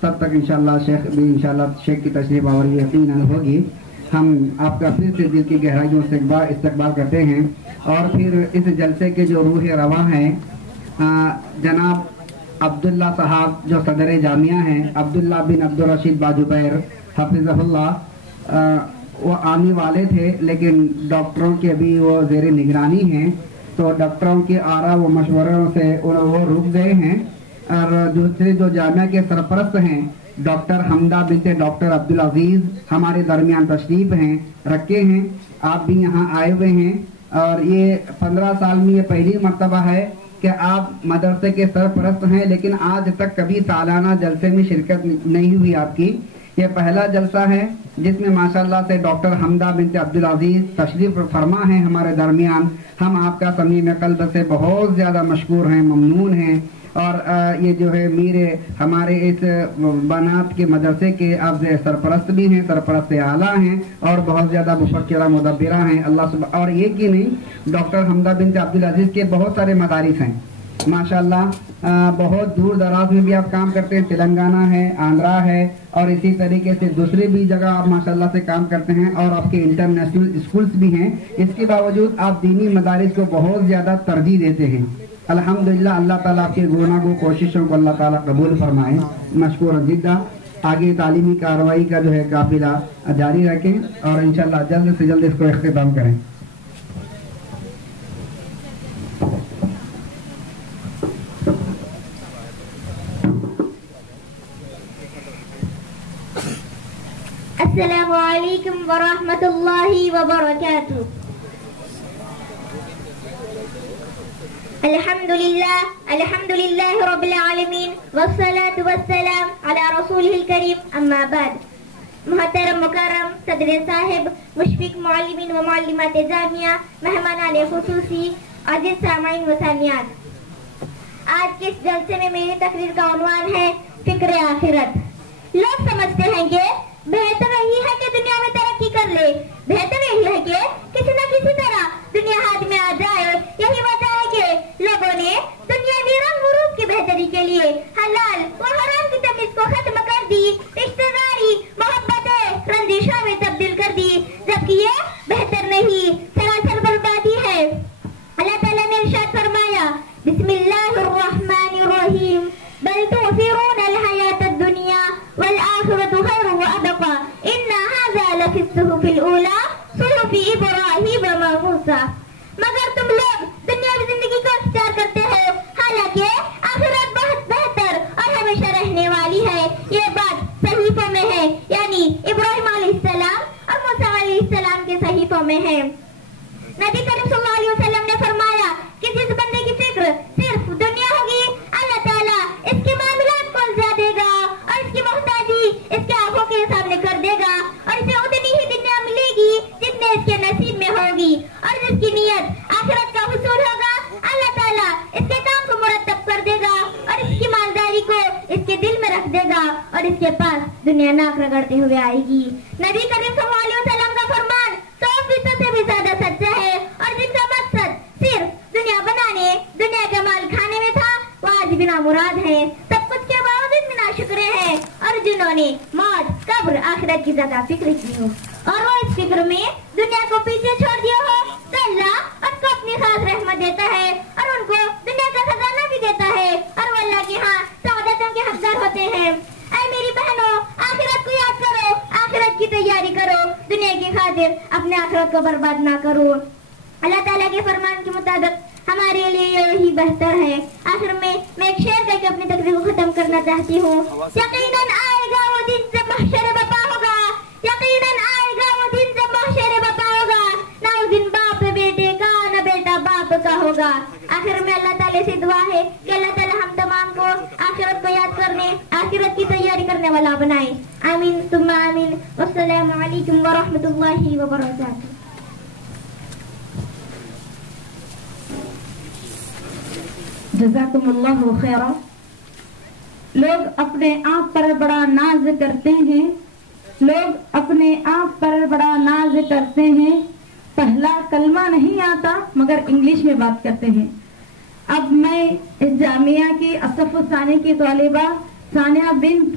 تب تک انشاءاللہ شیخ کی تشریف آوری یقیناً ہوگی. ہم آپ کا پھر سے دل کی گہرائیوں سے استقبال کرتے ہیں. اور پھر اس جلسے کے جو روح رواں ہیں جناب عبداللہ صاحب جو صدر جامعہ ہیں, عبداللہ بن عبدالرشید باجوبیر حفظہ اللہ, وہ آنے والے تھے لیکن ڈاکٹروں کے ابھی وہ زیر نگرانی ہیں, تو ڈاکٹروں کے آراء و مشوروں سے وہ رک گئے ہیں. اور دوسرے جو جامعہ کے سرپرست ہیں ڈاکٹر حمدہ بنت ڈاکٹر عبدالعزیز ہمارے درمیان تشریف رکھے ہیں. آپ بھی یہاں آئے ہوئے ہیں اور یہ 15 سال میں یہ پہلی مرتبہ ہے کہ آپ مدرسے کے سرپرست ہیں, لیکن آج تک کبھی سالانہ جلسے میں شرکت نہیں ہوئی آپ کی. یہ پہلا جلسہ ہے جس میں ماشاءاللہ سے ڈاکٹر حمدہ بنت عبدالعزیز تشریف فرما ہیں ہمارے درمیان. ہم آپ کا صمیم قلب سے بہت زیادہ مشکور ہیں, ممنون ہیں. اور یہ جو ہے ہمارے اس بنات کے مدرسے کے آپ سرپرست بھی ہیں, سرپرست اعلیٰ ہیں اور بہت زیادہ مفکرہ مدبرہ ہیں. اللہ اور یہ کہ نہیں, ڈاکٹر حمدہ بنت عبدالعزیز کے بہت سارے مدارس ہیں ماشاءاللہ. بہت دور دراز میں بھی آپ کام کرتے ہیں, تلنگانہ ہے, آندھرا ہے, اور اسی طریقے سے دوسری بھی جگہ آپ ماشاءاللہ سے کام کرتے ہیں. اور آپ کے انٹرنیشنل اسکولز بھی ہیں. اس کے باوجود آپ دینی مدارس کو بہت زیادہ ترجیح دیتے ہیں. الحمدللہ اللہ تعالیٰ آپ کے گناہوں کوششوں کو اللہ تعالیٰ قبول فرمائے. مشکور جدہ آگے تعلیمی کارروائی کا جو ہے قافلہ جاری رکھیں اور انشاءاللہ جلد سے جلد اس کو اختتام کریں. السلام علیکم ورحمۃ اللہ وبرکاتہ. الحمد للہ رب العالمین والصلاة والسلام علی رسولہ الکریم, اما بعد. محترم مکرم صدر صاحب, مشفق معلمین و معلمات جامعہ, مہمانان خصوصی, عزیز سامعین و سامعات, آج کے اس جلسے میں میری تقریر کا عنوان ہے فکر آخرت. لوگ سمجھتے ہیں کہ بہتر یہی ہے کہ دنیا میں ترقی کر لے, بہتر یہی ہے کہ کسی نہ کسی طرح دنیا ہاتھ میں آ جائے. یہی وجہ ہے کہ لوگوں نے دنیاوی رنگ روپ کی بہتری کے لیے حلال و حرام کی تمیز کو ختم کر دی, رشتہ داری محبتیں رنجشوں میں تبدیل کر دی, جبکہ یہ بہتر نہیں, سراسر بربادی ہے. اللہ تعالیٰ نے ارشاد فرمایا, بسم اللہ الرحمن الرحیم, بل تؤثرون الحیاۃ الدنیا والآخرۃ خیر وابقى ان هذا لفی الصحف الاولی صحف ابراہیم وموسیٰ. مگر تم لوگ دنیاوی زندگی کو اختیار کرتے ہو, حالانکہ آخرت بہت بہتر اور ہمیشہ رہنے والی ہے. یہ بات صحیفوں میں ہے, یعنی ابراہیم علیہ السلام اور موسیٰ علیہ السلام کے صحیفوں میں ہے. نبی کریم صلی اللہ علیہ وسلم نے فرمایا کہ جس بندے کی فکر صرف دنیا ہوگی, اللہ تعالیٰ اس کے معاملات کو الجھا دے گا اور اس کی محتاجی اس کے آنکھوں کے سامنے کر دے گا, اور اسے اتنی ہی دنیا ملے گی جتنے اس کے نصیب میں ہوگی. اور جس کی نیت آخرت کا حصول ہوگا, اللہ تعالیٰ اس کے کام کو مرتب کر دے گا اور اس کی مالداری کو اس کے دل میں رکھ دے گا اور اس کے پاس دنیا ناک رگڑتے ہوئے آئے گی. نبی کریم صلی اللہ علیہ وسلم کا فرمان 100% سے بھی زیادہ سچا ہے, اور جن کا مقصد صرف دنیا بنانے, دنیا کا مال کھانے میں تھا, وہ آج بنا مراد ہے. سب کچھ کے باوجود بھی ناشکرے ہیں, اور جنہوں نے موت, قبر, آخرت کی زیادہ فکر کی ہو اور وہ اس فکر میں دنیا کو پیچھے چھوڑ دیا ہو, تو اللہ ان کو اپنی خاص رحمت دیتا ہے اور ان کو دنیا کا خزانہ بھی دیتا ہے, اور وہ اللہ کے ہاں سعادتوں کے حقدار ہوتے ہیں. اے میری بہنوں, آخرت کو یاد کرو, آخرت کی تیاری کرو, دنیا کی خاطر اپنے آخرت کو برباد نہ کرو. اللہ تعالیٰ کے فرمان کے مطابق ہمارے لیے یہی بہتر ہے. آخر میں ایک شعر کہہ کے اپنی تقریر کو ختم کرنا چاہتی ہوں. یقیناً آئے گا وہ دن جب محشر برپا ہوگا, یقیناً آئے گا وہ دن جب محشر برپا ہوگا, نہ اس دن باپ بیٹے کا, نہ بیٹا باپ کا ہوگا. آخر میں اللہ تعالیٰ سے دعا ہے کہ اللہ تعالیٰ ہم تمام کو آخرت کو یاد کرنے, آخرت کی تیاری کرنے والا بنائے. آمین ثم آمین. والسلام علیکم ورحمۃ اللہ وبرکاتہ. جزاکم اللہ خیرا. لوگ اپنے آپ پر بڑا ناز کرتے ہیں, لوگ اپنے آپ پر بڑا ناز کرتے ہیں. پہلا کلمہ نہیں آتا مگر انگلش میں بات کرتے ہیں. اب میں اس جامعہ کی صف ثانی کی طالبہ ثانیہ بنت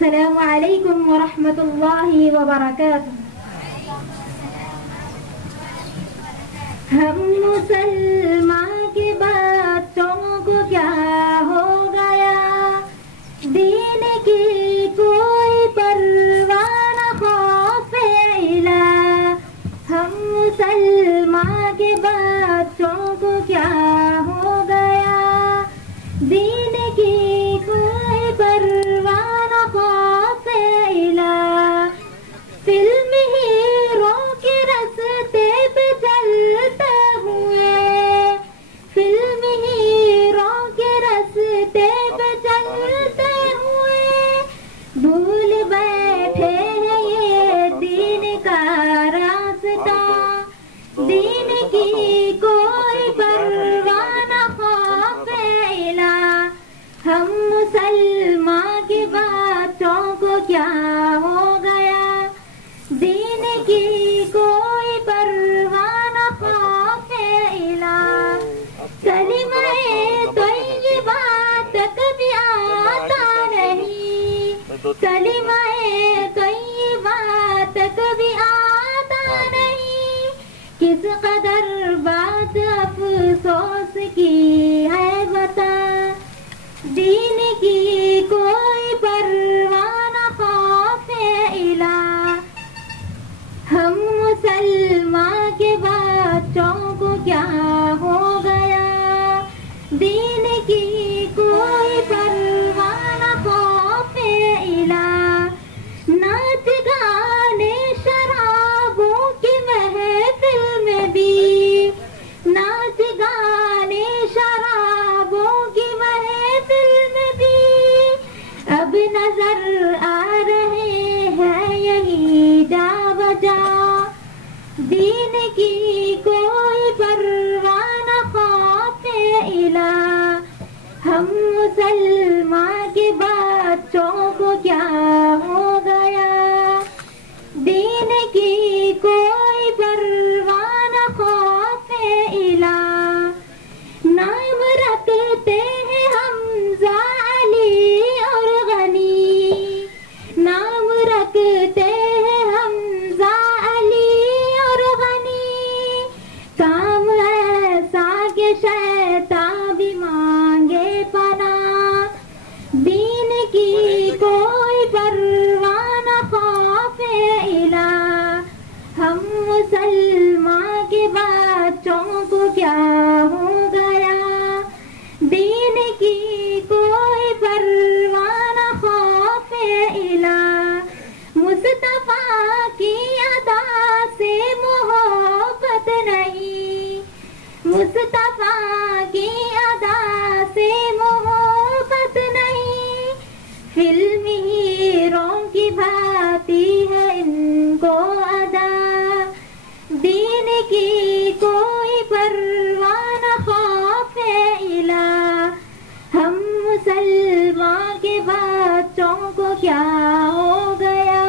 السلام علیکم ورحمۃ اللہ وبرکاتہ۔ ہم مسلمان کے بچوں کو کیا ہو گیا، دین کی کوئی پرواہ نہ خوف الہ۔ ہم مسلمان کے بچوں کو کیا ہو گیا، دین کی کوئی پرواہ خوف الہ۔ فلم ہیرو کے راستے پہ چلتے ہوئے، فلم ہیرو کے راستے پہ چلتے ہوئے بھول بیٹھے ہیں یہ دین کا راستہ، دین کی کوئی پرواہ نہ خوف الہ۔ ہم مسلمان کے بچوں کو کیا ہو گیا، دین کی کوئی پرواہ نہ خوف الہ۔ کلمہ طیبہ تک بھی آتا نہیں، کلمہ طیبہ تک بھی آتا نہیں، کس قدر بات افسوس کی ہے بتا، دین کی کوئی پرواہ نہ خوف الہ۔ ہم مسلمان کے بچوں کو کیا ہو گیا، دین کی کوئی پرواہ نہ خوف الہ۔ ناچ گانے شرابوں کی محفل میں بھی، ناچ گانے شرابوں کی محفل میں بھی اب نظر آ رہے ہیں یہی جا بجا، دین کی کوئی پرواہ نہ خوف الہ۔ ہم مسلمان کے بچوں کو کیا ہو گیا، دین کی کوئی پرواہ نہ خوف الہ۔ نام رکھتے ہیں حمزہ علی اور غنی، نام رکھتے ہیں حمزہ علی اور غنی، کام ایسا کہ شیطان بھی مانگے پناہ، دین کی کوئی پرواہ نہ خوف الہ۔ ہم مسلمان کے بچوں کو کیا ہو گیا، دین کی کوئی پرواہ نہ خوف الہ۔ مصطفیٰ کی ادا سے محبت نہیں، مصطفیٰ کی ادا سے محبت نہیں، فلم ہیروں کی بھاتی ہے ان کو ادا، دین کی کوئی پرواہ نہ خوف الہ۔ ہم مسلمان کے بچوں کو کیا ہو گیا،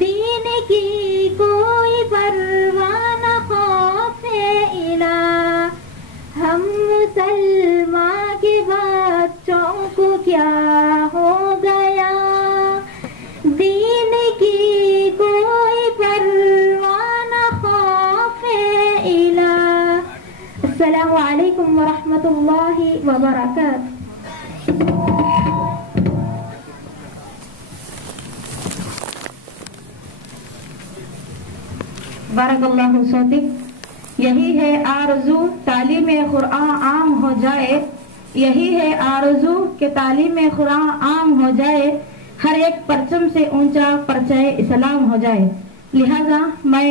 دین کی کوئی پرواہ نہ خوف الہ۔ ہم مسلمان کے بچوں کو کیا ہو گیا، دین کی کوئی پرواہ نہ خوف الہ۔ السلام علیکم ورحمۃ اللہ وبرکاتہ۔ بارک اللہ صوتک۔ یہی ہے آرزو تعلیم قرآن عام ہو جائے، یہی ہے آرزو کہ تعلیم قرآن عام ہو جائے، ہر ایک پرچم سے اونچا پرچہ اسلام ہو جائے۔ لہذا میں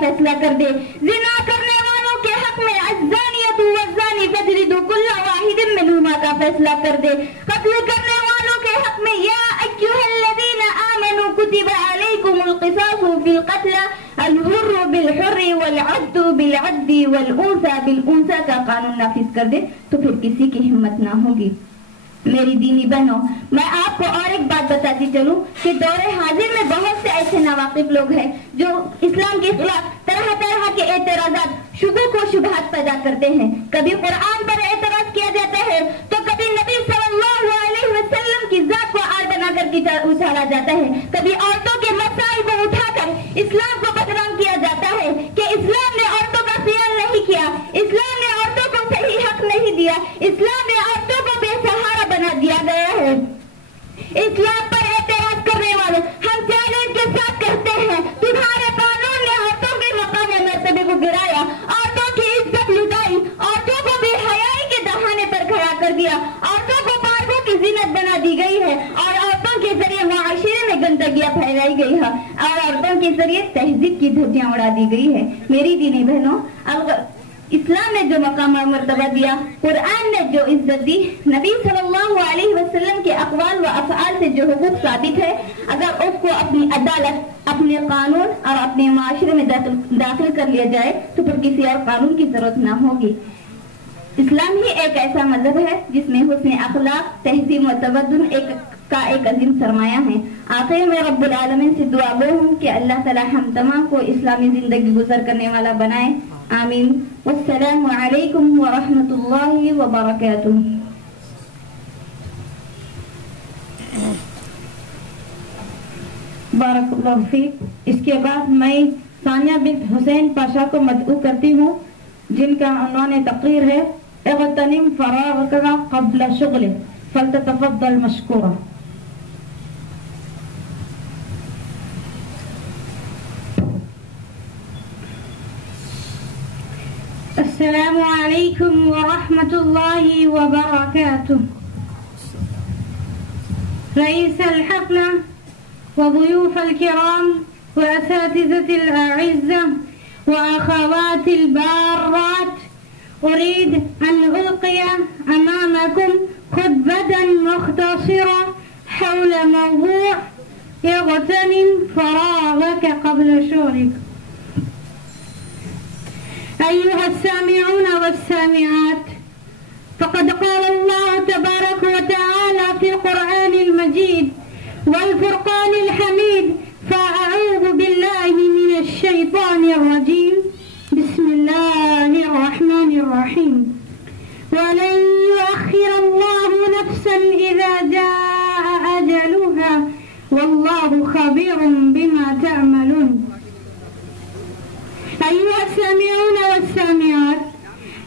فیصلہ کر دے. زنا کرنے والوں کے حق میں الزانیۃ والزانی فاجلدوا كل واحد منهما کا فیصلہ کر دے. قتل کرنے والوں کے حق میں یا ایھا الذین آمنوا کتب علیکم القصاص فی القتل الحر بالحر والعبد بالعبد والانثى بالانثى کا قانون نافذ کر دے تو پھر کسی کی ہمت نہ ہوگی. میری دینی بہنوں، میں آپ کو اور ایک بات بتاتی چلوں کہ دور حاضر میں بہت سے ایسے ناواقف لوگ ہیں جو اسلام کے خلاف طرح طرح کے اعتراضات، شکوک و شبہات پیدا کرتے ہیں. کبھی قرآن پر اعتراض کیا جاتا ہے تو کبھی نبی صلی اللہ علیہ وسلم کی ذات کو آڑ بنا کر اچھالا جاتا ہے. کبھی عورتوں کے مسائل کو اٹھا کر اسلام کو بدنام کیا جاتا ہے کہ اسلام نے عورتوں کا خیال نہیں کیا، اسلام نے عورتوں کو صحیح حق نہیں دیا، اسلام نے عورتوں کو بے سہارا بنا دیا گیا ہے. اسلام پر اعتراض کرنے والے ہم چیلنج کے ساتھ کہتے ہیں تمہارے قانون نے عورتوں کے مقام مرتبے کو گرایا، عورتوں کی عزت لٹائی، عورتوں کو بے حیائی کے دہانے پر کھڑا کر دیا، عورتوں کو پارکوں کی زینت بنا دی گئی ہے اور عورتوں کے ذریعے معاشرے میں گندگیاں پھیلائی گئی ہے اور عورتوں کے ذریعے تہذیب کی دھجیاں اڑا دی گئی ہے. میری دینی بہنوں، اسلام نے جو مقام اور مرتبہ دیا، قرآن نے جو عزت دی، نبی صلی اللہ علیہ وسلم کے اقوال و افعال سے جو حقوق ثابت ہے، اگر اس کو اپنی عدالت، اپنے قانون اور اپنے معاشرے میں داخل کر لیا جائے تو پھر کسی اور قانون کی ضرورت نہ ہوگی. اسلام ہی ایک ایسا مذہب ہے جس میں حسن اخلاق، تہذیب و تمدن کا ایک عظیم سرمایہ ہے. آخر میں رب العالمین سے دعا گو ہوں کہ اللہ تعالی ہم تمام کو اسلامی زندگی گزر کرنے والا بنائے. آمین. والسلام علیکم ورحمۃ اللہ وبرکاتہ. بارک اللہ فیک. اس کے بعد میں ثانیہ بنت حسین پاشا کو مدعو کرتی ہوں جن کا عنوان تقریر ہے اغتنم فراغک قبل شغل فلتتفضل مشکورا. السلام علیکم ورحمۃ اللہ وبرکاتہ. رئیس الحفلہ وضيوف الكرام وأساتذة الأعزة وأخوات البارات، أريد أن ألقي أمامكم خطبة مختصرة حول موضوع اغتنم فراغك قبل شغلك. أيها السامعون والسامعات، فقد قال الله تبارك وتعالى في القرآن المجيد والفرقان الحميد: فأعوذ بالله من الشيطان الرجيم، بسم الله الرحمن الرحيم، ولن يؤخر الله نفسا إذا جاء أجلها والله خبير بما تعملون. أيها السامعون والسامعات،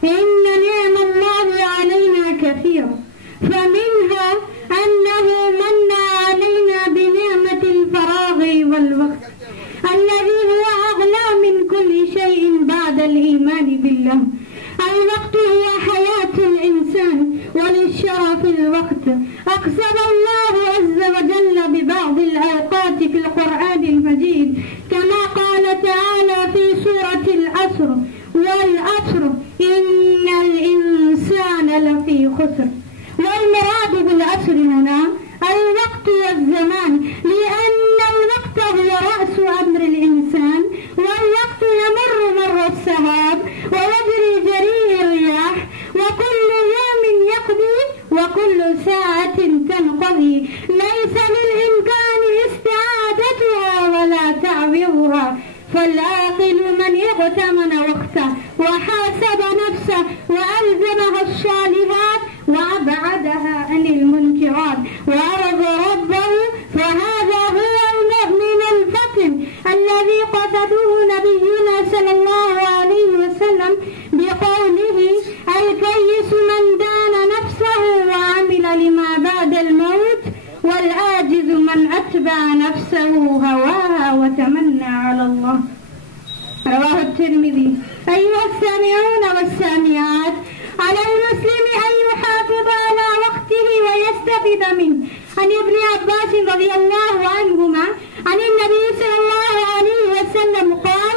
إن نعم الله علينا كثيرة، فمنها أنه من علينا بنعمة الفراغ والوقت الذي هو أغلى من كل شيء بعد الإيمان بالله. الوقت هو حياة الإنسان، وللشرف الوقت أقسم الله عز وجل ببعض الأوقات في القرآن المجيد كما قال تعالى في سورة العصر: والعصر إن الإنسان لفي خسر. والمراد بالعصر هنا الوقت والزمان، لأن الوقت هو رأس أمر الإنسان، والوقت يمر مر السحاب ويجري جري الرياح، وكل يوم يقضي وكل ساعة تنقضي، ليس بالإمكان استعادتها ولا تعويضها. فالعاقل من اغتنم وقته وحاسب نفسه وألزمها الصالحات وأبعدها عن المنكرات وأرضى ربه، فهذا هو المؤمن الفتن الذي قصده نبينا صلى الله عليه وسلم بقوله: الكيس من دان نفسه وعمل لما بعد الموت، والعاجز من أتبع نفسه هواها وتمنى على الله. رواه الترمذي. أيها السامعون والسامعات، على المسلم أن يحافظ على وقته ويستفيد منه. عن ابن عباس رضي الله عنهما عن النبي صلى الله عليه وسلم قال: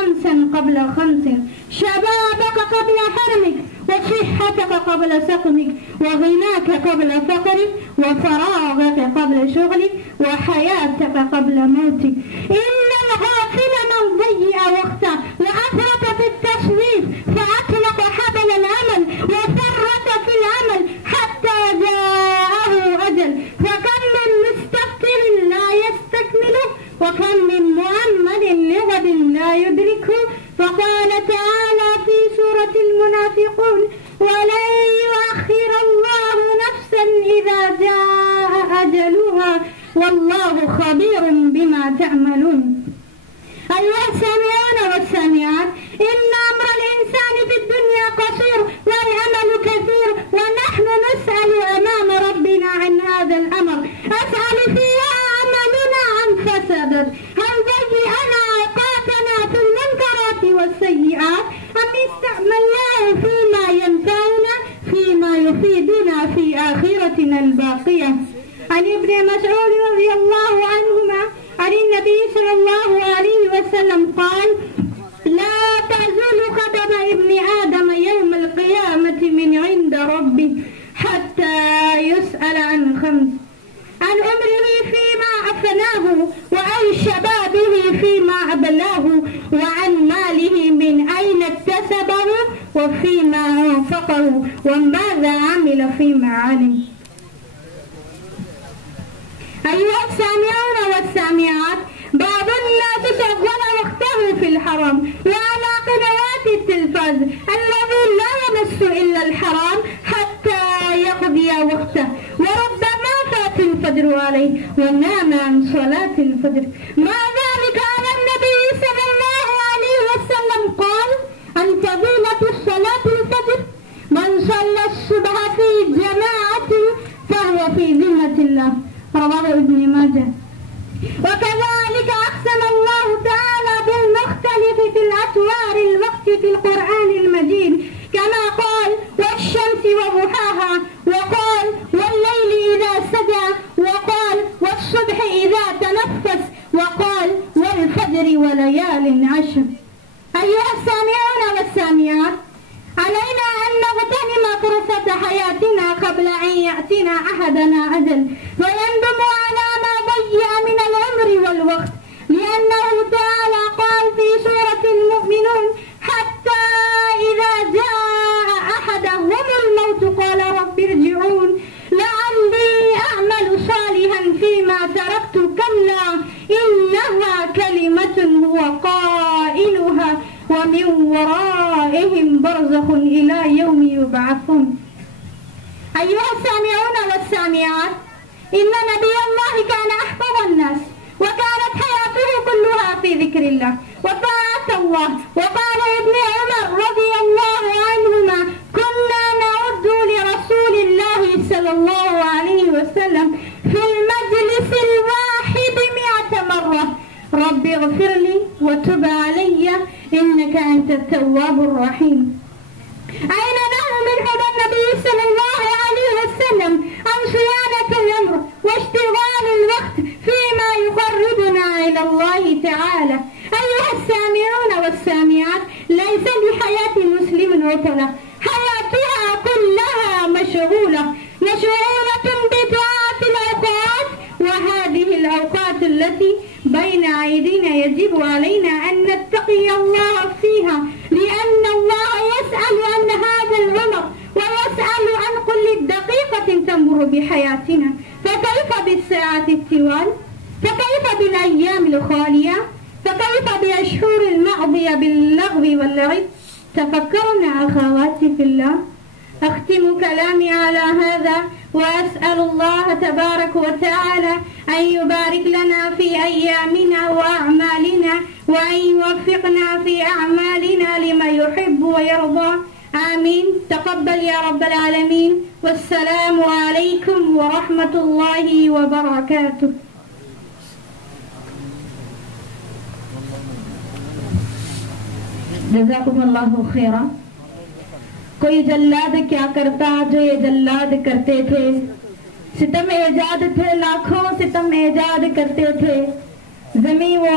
خمسا قبل خمس: شبابك قبل حرمك، وصحتك قبل سقمك، وغناك قبل فقرك، وفراغك قبل شغلك، وحياتك قبل موتك. إن الغافل من ضيع وقته وأفرط في التصويف فأطلق حبل الأمل وفرط في العمل حتى جاءه أجل. فكم من مستقبل لا يستكمله، وكم من مؤمل لغد لا يدركه. فقال تعالى في سورة المنافقون: ولن يؤخر الله نفسا إذا جاء أجلها والله خبير بما تعملون. أيها السامعون والسامعات، إن أمر الإنسان في الدنيا قصير والأمل كثير، ونحن نسأل أمام ربنا عن هذا الأمر: أسأل فيها أملنا أم فسدت؟ هل ضيعنا أوقاتنا في المنكرات والسيئات، أم استعملناه فيما ينفعنا، فيما يفيدنا في آخرتنا الباقية؟ عن ابن مسعود رضي الله عنهما عن النبي صلى الله عليه وسلم قال: لا تزول قدم ابن آدم يوم القيامة من عند ربه حتى يسأل عن خمس: عن عمره فيما أفناه، وعن شبابه فيما أبلاه، وعن ماله من أين اكتسبه، وفيما أنفقه، وماذا عمل فيما علم. أيها السامعون والسامعات، بعض الناس شغل وقته في الحرام وعلى قنوات التلفاز الذي لا يمس إلا الحرام حتى يقضي وقته، وربما فات الفجر عليه ونام عن صلاة الفجر. مع ذلك على النبي صلى الله عليه وسلم قال: عن فضيلة الصلاة الفجر: من صلى الصبح في جماعة فهو في ذمة الله. رواه ابن ماجه. وكذلك أقسم الله تعالى بالمختلف في الأسوار الوقت في القرآن المجيد، كما قال: والشمس وضحاها، وقال: والليل إذا سجى، وقال: والصبح إذا تنفس، وقال: والفجر وليال عشر. أيها السامعون والسامعات، علينا أن نغتنم فرصة حياتنا قبل أن يأتينا أحدنا أجل ويندم على ما ضيع من العمر والوقت، لأنه تعالى قال في سورة المؤمنون: حتى إذا جاء أحدهم الموت قال رب ارجعون لعلي أعمل صالحا فيما تركت، كلا إنها كلمة هو قائلها ومن ورائهم برزخ إلى يوم يبعثون. أيها السامعون والسامعات، إن نبي الله كان أحفظ الناس، وكانت حياته كلها في ذكر الله وطاعة الله. وقال ابن عمر رضي الله عنهما: كنا نعد لرسول الله صلى الله عليه وسلم في المجلس الواحد 100 مرة: رب اغفر لي وتب علي إنك أنت التواب الرحيم. أين نحن من هدى النبي صلى الله عليه وسلم عن صيانة الأمر واشتغال الوقت فيما يقربنا إلى الله تعالى؟ أيها السامعون والسامعات، ليس لحياة مسلم عطلة، حياتها كلها مشغولة بطاعة الأوقات، وهذه الأوقات التي بين أيدينا يجب علينا أن نتقي الله فيها، لأن الله يسأل عن هذا العمر ويسأل عن كل دقيقة تمر بحياتنا. فكيف بالساعة الطوال؟ فكيف بالأيام الخالية؟ فكيف بالأشهر الماضية باللغو واللعب؟ تفكرنا أخواتي في الله. أختم كلامي على هذا، وأسأل الله تبارك وتعالى أن يبارك لنا في أيامنا وأعمالنا، وأن يوفقنا في أعمالنا لما يحب ويرضى. آمين. تقبل يا رب العالمين. والسلام عليكم ورحمة الله وبركاته. جزاکم اللہ خیرا. کوئی جلاد کیا کرتا جو یہ جلاد کرتے تھے، ستم ایجاد تھے لاکھوں ستم ایجاد کرتے تھے، زمین و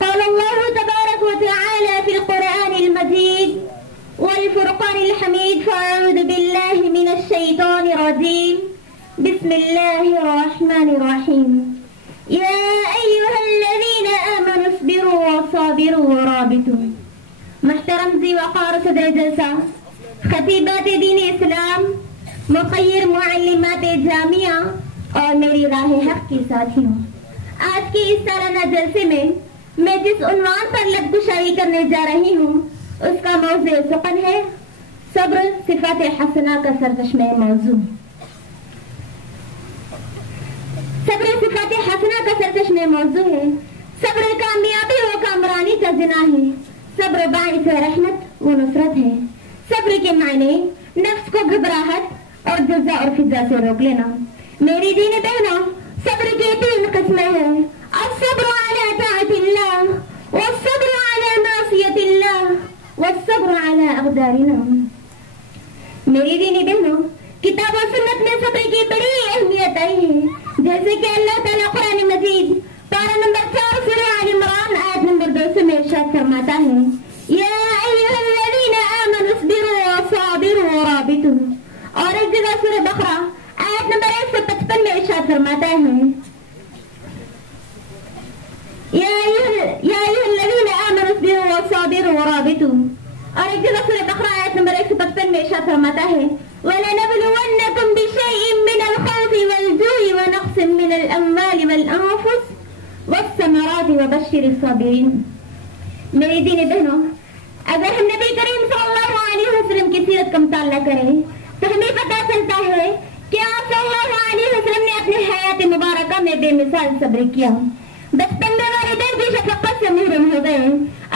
قال الله تبارك وتعالى في القرآن المجيد والفرقان الحميد: فأعوذ بالله من الشيطان الرجيم، بسم الله الرحمن الرحيم. يا أيها الذين آمنوا اصبروا وصابروا ورابطوا. محترم ذی وقار صدر جلسہ، خطیبات دین اسلام، مخیر معلمات جامعہ اور میری راہ حق کی ساتھیوں، آج کی اس سالانہ جلسے میں جس عنوان پر لب گشائی کرنے جا رہی ہوں اس کا موضوع سخن ہے صبر صفات حسنہ کا سرچشمہ موضوع۔ صبر صفات حسنہ کا سرچشمہ موضوع ہے۔ صبر کامیابی و کامرانی کا ذنا ہے، صبر باعث رحمت و نصرت ہے۔ صبر کے معنی نفس کو گھبراہٹ اور جزا اور فضا سے روک لینا۔ میری دین بہنوں، صبر کی 3 قسمیں ہیں: الصبر على طاعة الله، والصبر على معصية الله، والصبر على أقدارنا۔ میری دینی بہنوں، کتاب و سنت میں صبر کی بڑی اہمیت آئی ہے، جیسے کہ اللہ تعالیٰ قرآن مجید پارہ نمبر 4 سورہ آل عمران آیت نمبر 200 میں ارشاد فرماتا ہے: یا ایھا الذین آمنوا اصبروا وصابروا ورابطوا۔ اور ایک جگہ سورہ بقرہ آیت نمبر 155 میں ارشاد فرماتا ہے: یا ایھا الذین آمنوا اصبروا وصابروا ورابطوا۔ اور ایک جگہ سورہ بقرہ آیت نمبر 155 میں ارشاد فرماتا ہے: وَلَنَبْلُوَنَّكُمْ بِشَيْءٍ مِّنَ الْخَوْفِ وَالْجُوعِ وَنَقْصٍ مِّنَ الْأَمْوَالِ وَالْأَنفُسِ وَالثَّمَرَاتِ وَبَشِّرِ الصَّابِرِينَ۔ میری دینی بہنوں، اگر ہم نبی کریم صلی اللہ علیہ وسلم کی سیرت کا مطالعہ کریں تو ہمیں پتہ چلتا ہے کہ آپ صلی اللہ علیہ وسلم نے اپنی حیات مبارکہ میں بے مثال صبر کیا۔ بچپن میں والدین بھی شفقت سے محروم ہو گئے،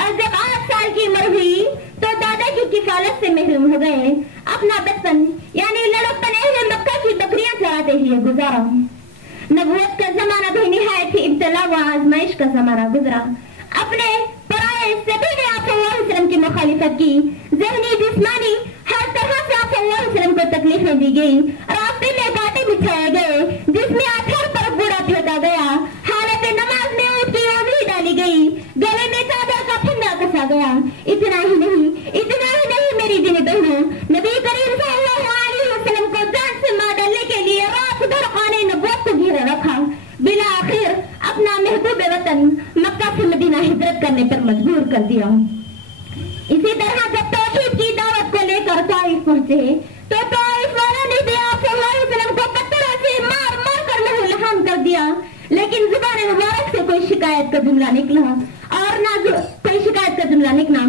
اور جب 8 سال کی عمر ہوئی تو دادا کی کفالت سے محروم ہو گئے۔ اپنا بچپن یعنی لڑکپن اہل مکہ کی بکریاں چراتے ہوئے گزارا۔ نبوت کا زمانہ بھی نہایت ہی ابتلا و آزمائش کا زمانہ گزرا۔ اپنے پرائے سبھی نے آپ صلی اللہ علیہ وسلم کی مخالفت کی، ذہنی جسمانی ہر طرح سے آپ صلی اللہ علیہ وسلم کو تکلیفیں دی گئی، راستے میں کانٹے بچھائے گئے، جس میں آپ ہر طرف بوڑا پھینکا گیا، حالت نماز میں اونٹ کی اوزری ڈالی گئی، گلے میں چادر کا پھندا کسا گیا۔ اتنا ہی نہیں میری دینی بہنوں، نبی کریم صلی اللہ علیہ وسلم کو جان سے مار ڈالنے کے لیے رات بھر خانے نبوت کو گھیرے رکھا۔ بالآخر اپنا محبوب وطن مکہ سے مدینہ ہجرت کرنے پر مجبور کر دیا۔ اسی طرح جب توحید کی دعوت کو لے کر طائف پہنچے تو طائف والوں نے بھی آپ صلی اللہ علیہ وسلم کو پتھروں سے مار مار کر لہو لہان کر دیا، لیکن زبان مبارک سے کوئی شکایت کا جملہ نکلا اور نہ کوئی شکایت کا جملہ نکلا،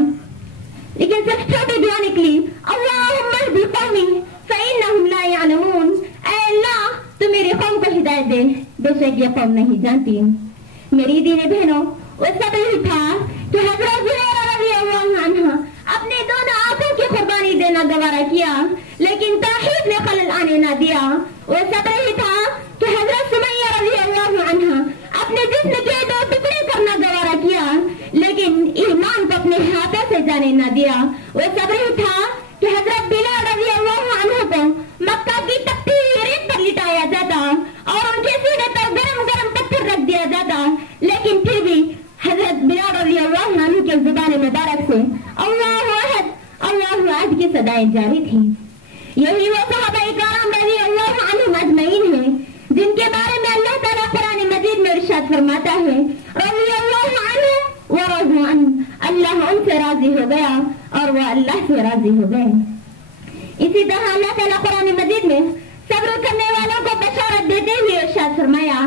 لیکن صرف چھوٹی دعا نکلی: اللہم اہدی قومی فإنہم لا یعلمون۔ اے اللہ تو میری قوم کو ہدایت دے، بے شک یہ قوم نہیں جانتی۔ میری دینی بہنوں، وہ سب ہی تھا کہ حضرت زبیر رضی اللہ عنہ اپنے دونوں آنکھوں کی قربانی دینا گوارا کیا، لیکن توحید میں خلل آنے نہ دیا۔ وہ سب ہی تھا کہ حضرت سمیہ رضی اللہ عنہ اپنے جسم کے 2 ٹکڑے کرنا گوارا کیا، لیکن ایمان کو اپنے ہاتھوں سے جانے نہ دیا۔ وہ سب ہی تھا کہ حضرت بلال رضی اللہ عنہ کو مکہ کی تپتی ریت پر لٹایا جاتا اور ان کے سینے پر گرم گرم پتھر رکھ دیا جاتا، لیکن پھر بھی حضرت بلال رضی اللہ عنہ کے زبان مبارک سے اللہ احد کی صدائیں جاری تھیں۔ یہی وہ صحابہ کرام رضی اللہ عنہم اجمعین ہیں جن کے بارے میں اللہ تعالیٰ قرآن مجید میں ارشاد فرماتا ہے: رضی اللہ عنہ ورضوا عنہ، اللہ ان سے راضی ہو گیا اور وہ اللہ سے راضی ہو گئے۔ اسی طرح اللہ تعالیٰ قرآن مجید میں صبر کرنے والوں کو بشارت دیتے ہوئے ارشاد فرمایا: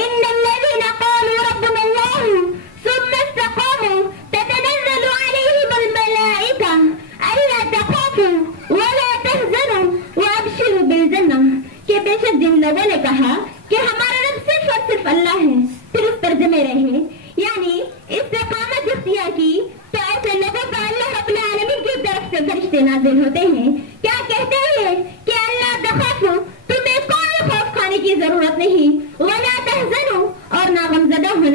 ان الذین قالوا ربنا اللہ ثم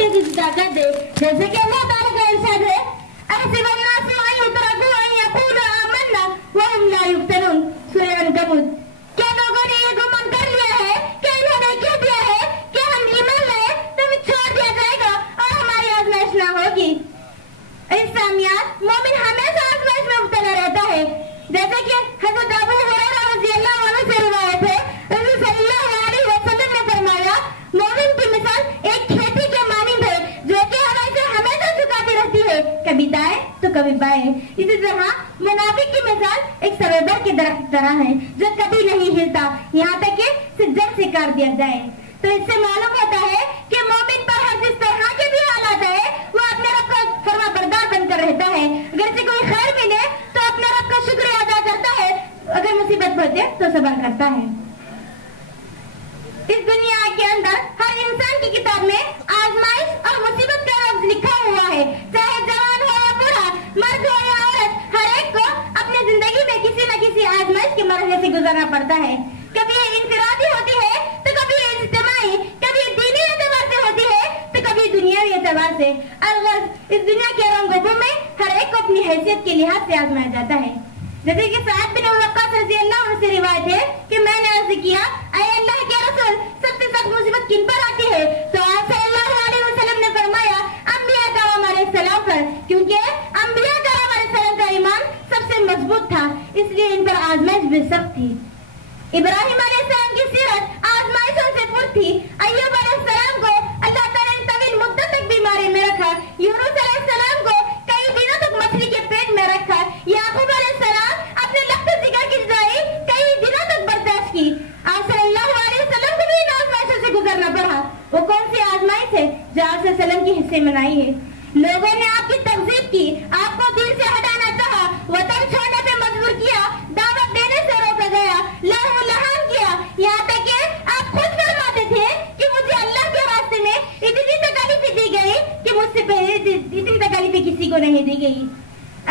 ٹوٹنے کی طاقت دے، جیسے کہ اللہ تعالیٰ کا ارشاد ہے احسب الناس ان یترکوا ان یقولوا آمنا وهم لا یفتنون، سورہ عنکبوت۔ کیا لوگوں نے یہ گمان کر لیا ہے کہ انہوں نے کہہ دیا ہے کہ ہم ایمان لائے تو ہمیں چھوڑ دیا جائے گا اور ہماری آزمائش نہ ہوگی؟ اسلامیات مومن ہمیشہ آزمائش میں مبتلا رہتا ہے، جیسے کہ حضرت ابو ہریرہ رضی اللہ عنہ سے روایت ہے رسول صلی اللہ علیہ وسلم نے فرمایا مومن کی مثال ایک کھیتی کے مانند ہے جو کہ ہوا سے ہمیشہ جھکاتی رہتی ہے، کبھی دائیں تو کبھی بائیں۔ اسی طرح منافق کی مثال ایک سویبر کے درخت کی طرح ہے جو کبھی نہیں ہلتا یہاں تک کہ جڑ سے کاٹ دیا جائے۔ تو اس سے معلوم ہوتا ہے کہ مومن پر ہر جس طرح کے بھی حالات ہے وہ اپنے رب کا فرما بردار بن کر رہتا ہے، اگر سے کوئی خیر ملے تو اپنے رب کا شکر ادا کرتا ہے، اگر مصیبت پہنچے تو صبر کرتا ہے۔ اس دنیا کے اندر ہر انسان کی کتاب میں آزمائش اور مصیبت کا لفظ لکھا ہوا ہے، چاہے جوان ہو یا بوڑھا، مرد ہو یا عورت، ہر ایک کو اپنی زندگی میں کسی نہ کسی آزمائش کے مرحلے سے گزرنا پڑتا ہے۔ کبھی یہ انفرادی ہوتی ہے تو کبھی یہ اجتماعی، کبھی دینی اعتبار سے ہوتی ہے تو کبھی دنیاوی اعتبار سے۔ الغرض اس دنیا کے رنگوں میں ہر ایک کو اپنی حیثیت کے لحاظ سے آزمایا جاتا ہے۔ جیسے کہ سعد بن وقاص رضی اللہ عنہ سے روایت ہے کہ میں نے عرض کیا اے اللہ کے رسول سب سے سخت مصیبت کن پر آتی ہے؟ تو آپ صلی اللہ علیہ وسلم نے فرمایا انبیاء کرام علیہ السلام پر، کیونکہ انبیاء کرام علیہ السلام کا ایمان سب سے مضبوط تھا، اس لیے ان پر آزمائش بھی سخت تھی۔ ابراہیم علیہ السلام کی سیرت آزمائشوں سے پر تھی۔ ایوب علیہ السلام کو اللہ تعالیٰ نے طویل مدت تک بیماری میں رکھا، یونس علیہ السلام کو کئی دنوں تک مچھلی کے پیٹ میں رکھا، یعقوب علیہ السلام اپنے لخت ذکر کی جدائی کئی دنوں تک برداشت کی۔ آپ صلی اللہ علیہ وسلم کو بھی ان آزمائشوں سے گزرنا پڑا۔ وہ کون سی آزمائش ہے جو آپ صلی اللہ علیہ وسلم کی حصے میں آئی ہے؟ لوگوں نے آپ کی تکذیب کی، آپ کو دین سے ہٹانا چاہا، وطن چھوڑنے پہ مجبور کیا، دعوت دینے سے روکا گیا، لہو لہان کیا، یہاں تک کہ آپ خود فرماتے تھے کہ مجھے اللہ کے راستے میں اتنی تکلیفیں دی گئی کہ مجھ سے پہلے اتنی تکلیفیں کسی کو نہیں دی گئی۔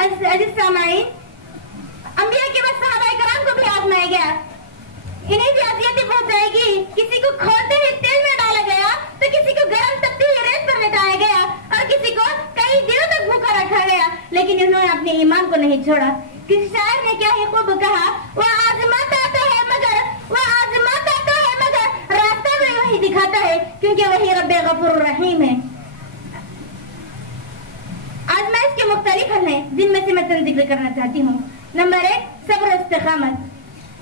عزیز سامعین، انبیاء کے بعد صحابہ کرام کو بھی آزمایا گیا، انہیں بھی اذیتیں پہنچائے گی، کسی کو کھولتے ہوئے تیل میں ڈالا گیا تو کسی کو گرم تپتی ہوئی ریت پر لٹایا گیا اور کسی کو کئی دنوں تک بھوکا رکھا گیا، لیکن انہوں نے اپنے ایمان کو نہیں چھوڑا۔ کسی شاعر نے کیا ہی خوب کہا وہ آزماتا تو ہے مگر راستہ میں وہی دکھاتا ہے کیونکہ وہی رب غفور رحیم ہے۔ آزمائش کے مختلف حل ہیں جن میں سے میں تم ذکر کرنا چاہتی ہوں۔ نمبر 1 صبر و استقامت۔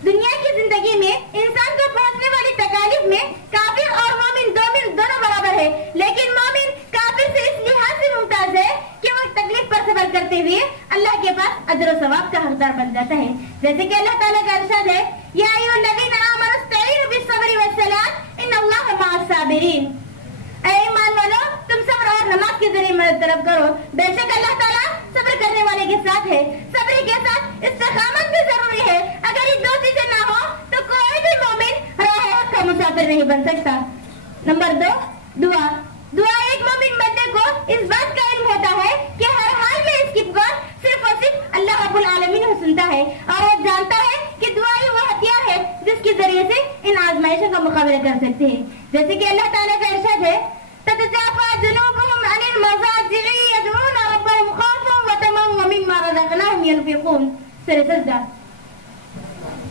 دنیا کی زندگی میں انسان کو پہنچنے والی تکالیف میں کافر اور مومن دونوں برابر ہے، لیکن مومن کافر سے اس لحاظ سے ممتاز ہے کہ وہ تکلیف پر صبر کرتے ہوئے اللہ کے پاس اجر و ثواب کا حقدار بن جاتا ہے، جیسے کہ اللہ تعالیٰ کا ارشاد ہے یا ایھا الذین آمنوا استعینوا بالصبر والصلاۃ ان اللہ مع الصابرین۔ اے ایمان والو تم صبر اور نماز کے ذریعے مدد طلب کرو، بے شک اللہ تعالیٰ صبر کرنے والے کے ساتھ ہے۔ صبر کے ساتھ استقامت بھی ضروری ہے، اگر یہ دو چیزیں نہ ہو تو کوئی بھی مومن راہ حق کا مسافر نہیں بن سکتا۔ نمبر 2 دعا۔ دعا ایک مومن بندے کو اس بات کا علم ہوتا ہے کہ ہر حال میں اس کی پکار صرف اور صرف اللہ رب العالمین کو سنتا ہے، اور وہ جانتا ہے کہ دعا ہی وہ ہتھیار ہے جس کے ذریعے سے ان آزمائشوں کا مقابلہ کر سکتے ہیں، جیسے کہ اللہ تعالیٰ کا ارشاد ہے تتجافى جنوبهم عن المضاجع يدعون ربهم خوفا وطمعا ومما رزقناهم ينفقون۔ سورہ سجدہ۔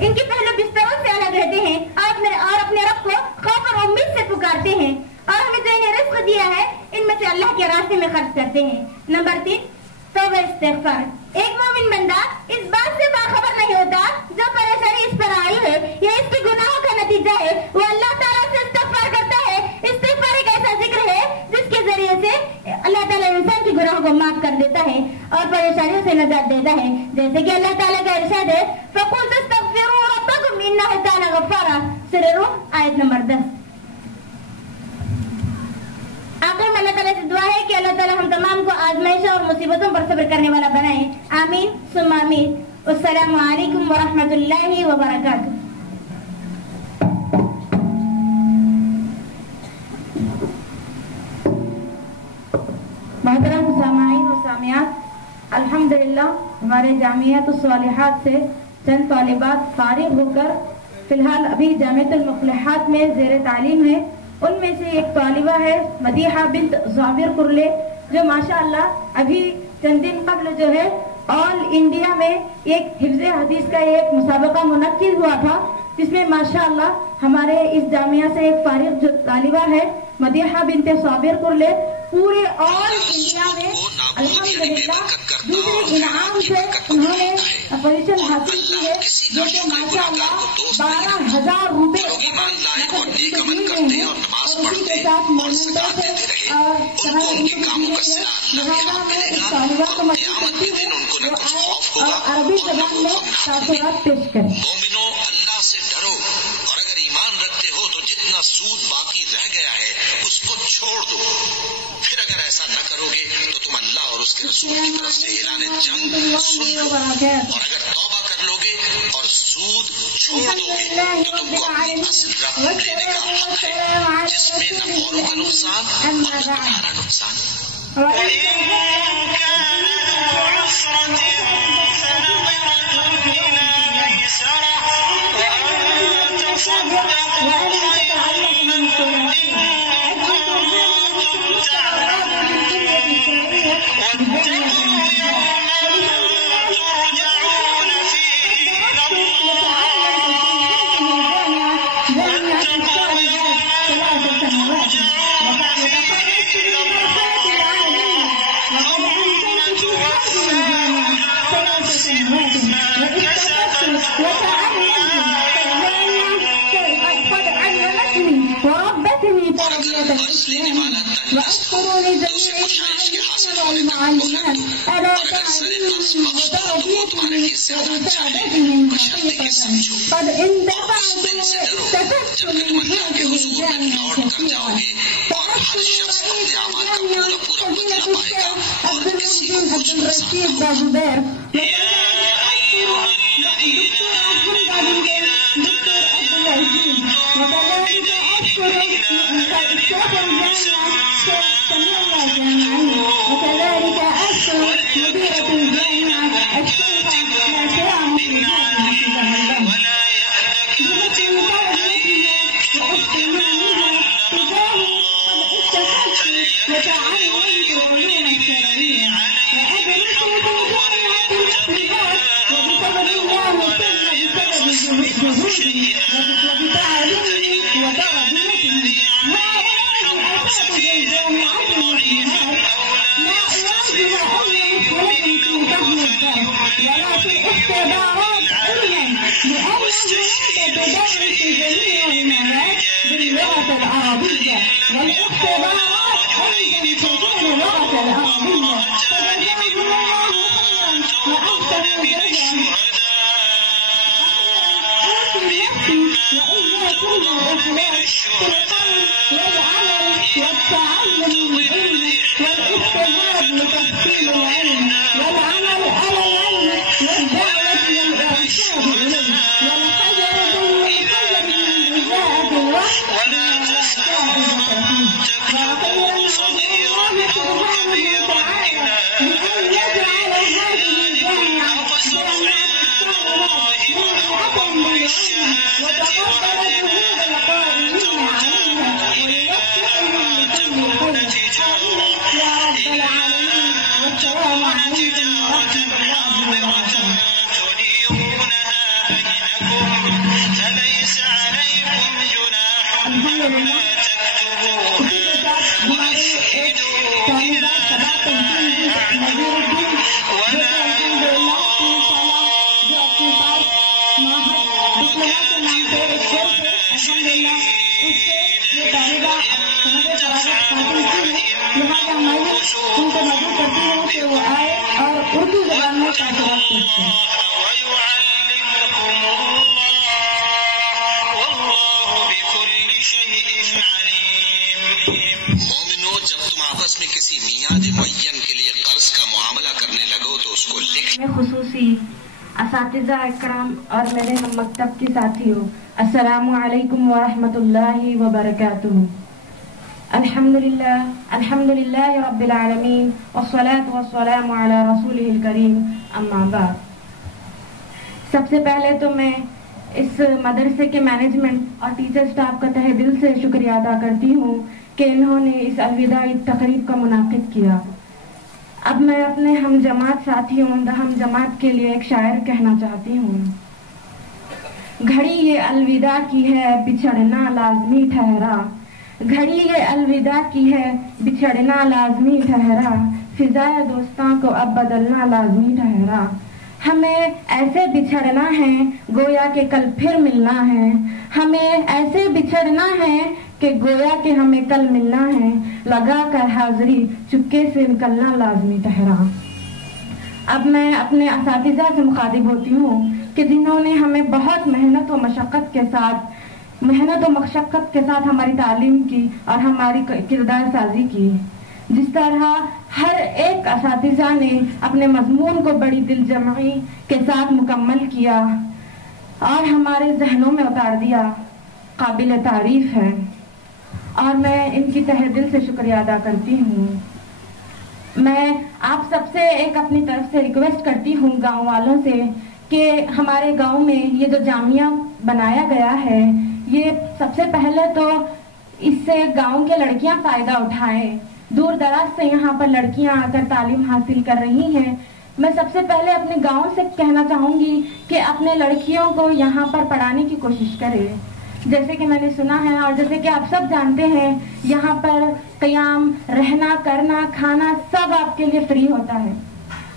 ان کے پہلو بستروں سے الگ رہتے ہیں اور اپنے رب کو خوف اور امید سے پکارتے ہیں، اور ہمیں جو انہیں رزق دیا ہے ان میں سے اللہ کے راستے میں خرچ کرتے ہیں۔ نمبر 3 توبہ استغفار۔ ایک مومن بندہ اس بات سے باخبر نہیں ہوتا جو پریشانی اس پر آئی ہے یا اس کے گناہوں کا نتیجہ ہے، وہ اللہ تعالیٰ سے استغفار کرتا ہے۔ استغفار ایک ایسا ذکر ہے جس کے ذریعے سے اللہ تعالیٰ انسان کے گناہوں کو معاف کر دیتا ہے اور پریشانیوں سے نجات دیتا ہے، جیسے کہ اللہ تعالیٰ کا ارشاد ہے فَقُلْتُ اسْتَغْفِرُوا رَبَّكُمْ إِنَّهُ كَانَ غَفَّارًا۔ سورہ روم آیت نمبر 10۔ آخر میں اللہ تعالیٰ سے دعا ہے کہ اللہ تعالیٰ ہم تمام کو آزمائشوں اور مصیبتوں پر صبر کرنے والا بنائے، آمین ثم آمین۔ السلام علیکم ورحمۃ اللہ وبرکاتہ۔ محترم سامعین و سامعات، الحمدللہ ہمارے جامعۃ الصالحات سے چند طالبات فارغ ہو کر فی الحال ابھی جامعۃ المفلحات میں زیر تعلیم ہے، ان میں سے ایک طالبہ ہے مدیحہ بنت صابر کرلے، جو ماشاءاللہ ابھی چند دن قبل جو ہے آل انڈیا میں ایک حفظ حدیث کا ایک مسابقہ منعقد ہوا تھا، جس میں ماشاءاللہ ہمارے اس جامعہ سے ایک فارغ جو طالبہ ہے مدیحہ بنت صابر کرلے، پورے آل انڈیا میں الحمدللہ دوسرے انعام سے انہوں نے پوزیشن حاصل کی ہے، جو کہ ماشاءاللہ 12,000 روپے اور اسی کے ساتھ مومنٹوں سے اور طالبہ کو مدعو کرتی ہوں اور عربی زبان میں تاثرات پیش کریں۔ مومنوں اللہ سے ڈرو، اور اگر ایمان رکھتے ہو تو جتنا سود باقی رہ گیا ہے اس کو چھوڑ دو، پھر اگر ایسا نہ کرو گے تو تم اللہ اور اس کے رسول کی طرف سے اعلان جنگ سن لو، اور اگر توبہ کر لو گے اور سود چھوڑ دو گے تو تم کو اپنی اصل رقم لینے کا حق ہے، جس میں نہ اوروں کا نقصان اور نہ تمہارا نقصان۔ خصوصی اساتذہ اکرام اور میرے مکتب کے ساتھیوں، السلام علیکم ورحمۃ اللہ وبرکاتہ۔ الحمدللہ رب العالمین والصلاة والسلام علی رسولہ الکریم، اما بعد۔ سب سے پہلے تو میں اس مدرسے کے مینجمنٹ اور ٹیچر سٹاف کا تہہ دل سے شکریہ ادا کرتی ہوں کہ انہوں نے اس الوداعی تقریب کا منعقد کیا۔ اب میں اپنے ہم جماعت ساتھیوں ہم جماعت کے لیے ایک شاعر کہنا چاہتی ہوں۔ گھڑی یہ الوداع کی ہے بچھڑنا لازمی ٹھہرا، گھڑی یہ الوداع کی ہے بچھڑنا لازمی ٹھہرا، فضائے دوستاں کو اب بدلنا لازمی ٹھہرا۔ ہمیں ایسے بچھڑنا ہے گویا کہ کل پھر ملنا ہے، ہمیں ایسے بچھڑنا ہے کہ گویا کہ ہمیں کل ملنا ہے، لگا کر حاضری چپکے سے نکلنا لازمی ٹھہرا۔ اب میں اپنے اساتذہ سے مخاطب ہوتی ہوں کہ جنہوں نے ہمیں بہت محنت و مشقت کے ساتھ ہماری تعلیم کی اور ہماری کردار سازی کی۔ جس طرح ہر ایک اساتذہ نے اپنے مضمون کو بڑی دل جمعی کے ساتھ مکمل کیا اور ہمارے ذہنوں میں اتار دیا، قابل تعریف ہے، اور میں ان کی تہہ دل سے شکریہ ادا کرتی ہوں۔ میں آپ سب سے ایک اپنی طرف سے ریکویسٹ کرتی ہوں گاؤں والوں سے کہ ہمارے گاؤں میں یہ جو جامعہ بنایا گیا ہے، یہ سب سے پہلے تو اس سے گاؤں کے لڑکیاں فائدہ اٹھائیں۔ دور دراز سے یہاں پر لڑکیاں آ کر تعلیم حاصل کر رہی ہیں۔ میں سب سے پہلے اپنے گاؤں سے کہنا چاہوں گی کہ اپنے لڑکیوں کو یہاں پر پڑھانے کی کوشش کرے۔ جیسے کہ میں نے سنا ہے اور جیسے کہ آپ سب جانتے ہیں، یہاں پر قیام، رہنا، کرنا، کھانا سب آپ کے لیے فری ہوتا ہے،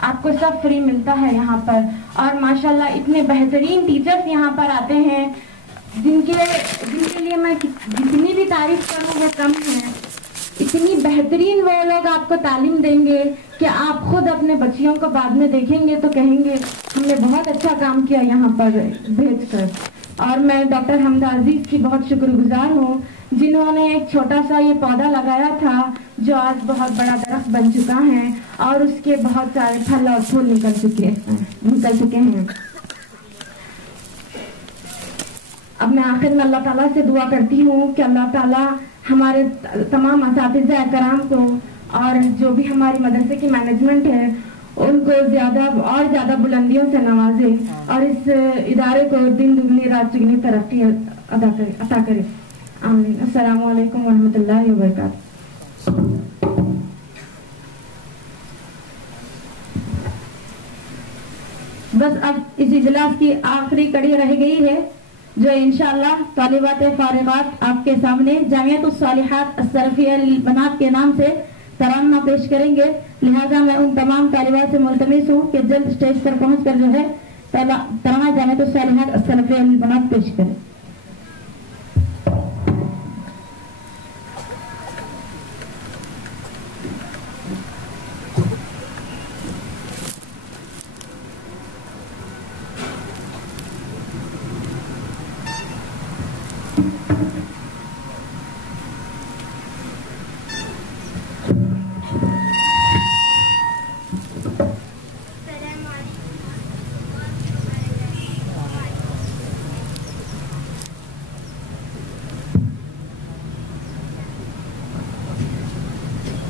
آپ کو سب فری ملتا ہے یہاں پر۔ اور ماشاءاللہ اتنے بہترین ٹیچرز یہاں پر آتے ہیں جن کے لیے میں جتنی بھی تعریف کروں وہ کم ہے۔ اتنی بہترین وہ لوگ آپ کو تعلیم دیں گے کہ آپ خود اپنے بچیوں کو بعد میں دیکھیں گے تو کہیں گے ہم نے بہت اچھا کام کیا یہاں پر بھیج کر۔ اور میں ڈاکٹر حمدہ عزیز کی بہت شکر گزار ہوں جنہوں نے ایک چھوٹا سا یہ پودا لگایا تھا جو آج بہت بڑا درخت بن چکا ہے اور اس کے بہت سارے پھل اور پھول نکل چکے ہیں۔ اب میں آخر میں اللہ تعالیٰ سے دعا کرتی ہوں کہ اللہ تعالیٰ ہمارے تمام اساتذہ کرام کو اور جو بھی ہماری مدرسے کی مینجمنٹ ہے ان کو زیادہ بلندیوں سے نوازے اور اس ادارے کو دن دگنی رات چگنی ترقی عطا کرے۔ آمین۔ السلام علیکم ورحمۃ اللہ وبرکاتہ۔ بس اب اس اجلاس کی آخری کڑی رہ گئی ہے جو انشاءاللہ طالبات فارغات آپ کے سامنے جامعۃ الصالحات السلفیہ للبنات کے نام سے ترانہ پیش کریں گے، لہذا میں ان تمام طالبات سے ملتمس ہوں کہ جلد اسٹیج پر پہنچ کر جو ہے ترانہ جامعۃ الصالحات السلفیہ للبنات پیش کریں۔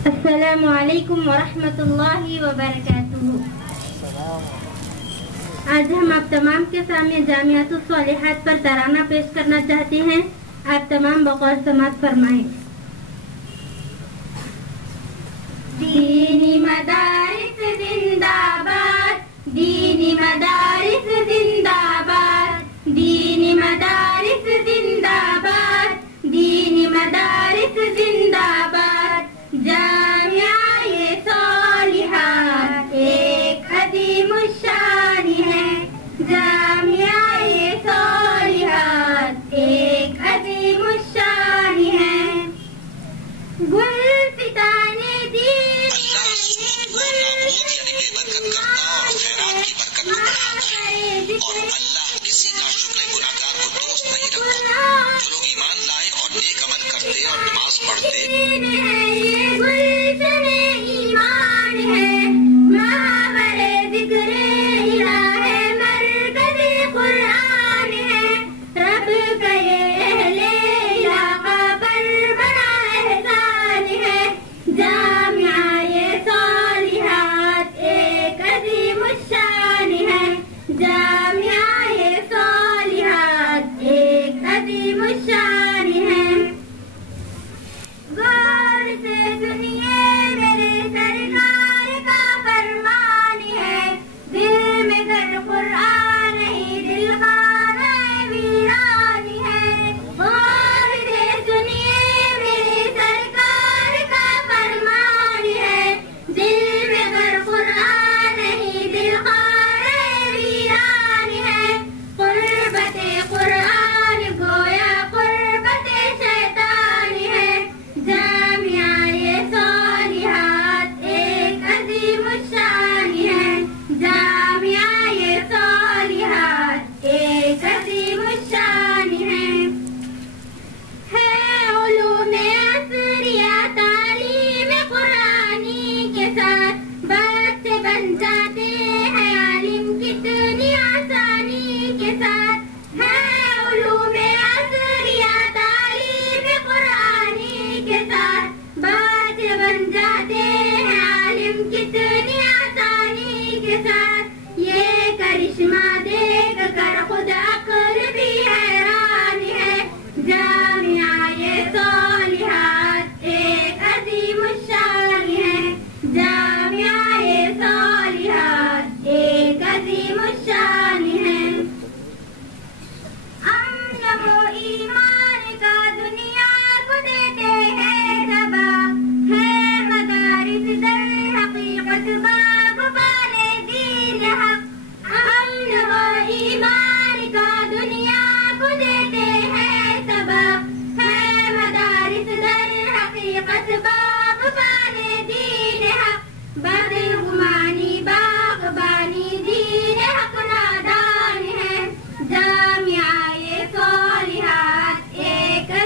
السلام علیکم ورحمۃ اللہ وبرکاتہ۔ آج ہم آپ تمام کے سامنے جامعۃ الصالحات پر ترانہ پیش کرنا چاہتے ہیں، آپ تمام بقول سماعت فرمائیں۔ دینی مدارس زندہ باد، دینی مدارس زندہ باد، دینی مدارس زندہ باد، دینی مدارس زندہ باد۔ جامعہ یہ صالحات ایک عظیم الشان ہے، جامعہ یہ صالحات ایک عظیم الشان ہے۔ گلستانے دین اللہ سود کو نابود یعنی بے برکت کرتا اور خیرات کی برکت کو بڑھاتا ہے، اور اللہ کسی ناشکر گناہگار کو دوست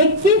21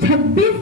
26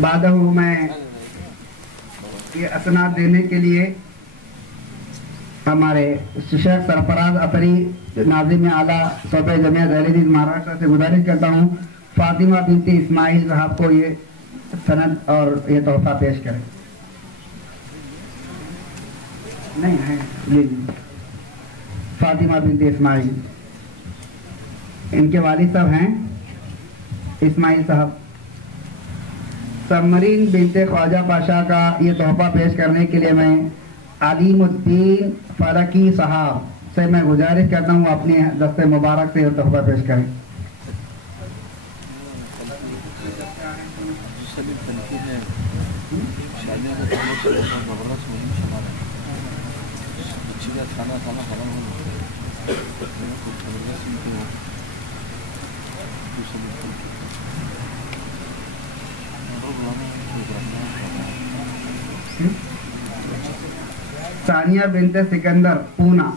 بعدہو میں یہ اسناد دینے کے لیے ہمارے شیخ سرفراز اطری ناظم اعلیٰ صوبہ جمعیت اہل حدیث مہاراشٹر سے گزارش کرتا ہوں فاطمہ بنت اسماعیل صاحب کو یہ سند اور یہ تحفہ پیش کریں. نہیں ہے فاطمہ بنت اسماعیل، ان کے والد صاحب ہیں اسماعیل صاحب. سمرین بنت خواجہ پاشا کا یہ تحفہ پیش کرنے کے لیے میں علیم الدین فلکی صاحب سے میں گزارش کرتا ہوں اپنے دست مبارک سے یہ تحفہ پیش کریں. ثانیہ بنت سکندر پونا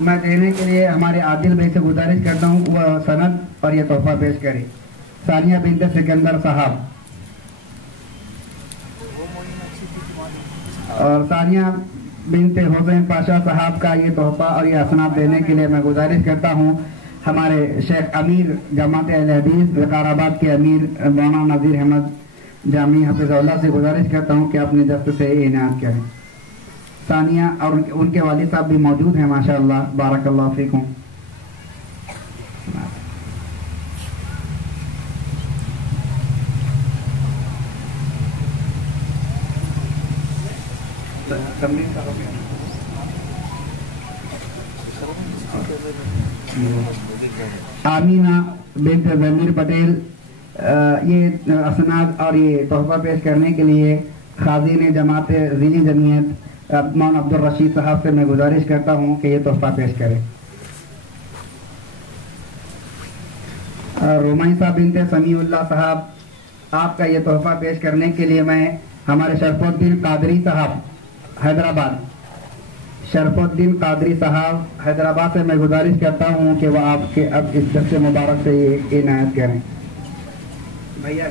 میں دینے کے لیے ہمارے عادل بھائی سے گزارش کرتا ہوں وہ سند اور یہ تحفہ پیش کرے. ثانیہ بنت سکندر صاحب اور ثانیہ بنت حسین پاشا صاحب کا یہ تحفہ اور یہ اسناد دینے کے لیے میں گزارش کرتا ہوں ہمارے شیخ امیر جماعت اہل حدیث وقار آباد کے امیر مولانا نذیر احمد جامی حفظ اللہ سے گزارش کرتا ہوں کہ اپنے دست سے یہ عنایت کریں. ثانیہ اور ان کے والد صاحب بھی موجود ہیں ماشاءاللہ، بارک اللہ فیکم. آمینہ بنت ضمیر پٹیل یہ اسناد اور یہ تحفہ پیش کرنے کے لیے خازین جماعت ذیلی جمعیت مولانا عبدالرشید صاحب سے میں گزارش کرتا ہوں کہ یہ تحفہ پیش کریں. رومائسہ بنت سمیع اللہ صاحب آپ کا یہ تحفہ پیش کرنے کے لیے میں ہمارے شرف الدین قادری صاحب حیدرآباد، شرف الدین قادری صاحب حیدرآباد سے میں گزارش کرتا ہوں کہ وہ آپ کے اب اس دست مبارک سے یہ عنایت کریں. بھیا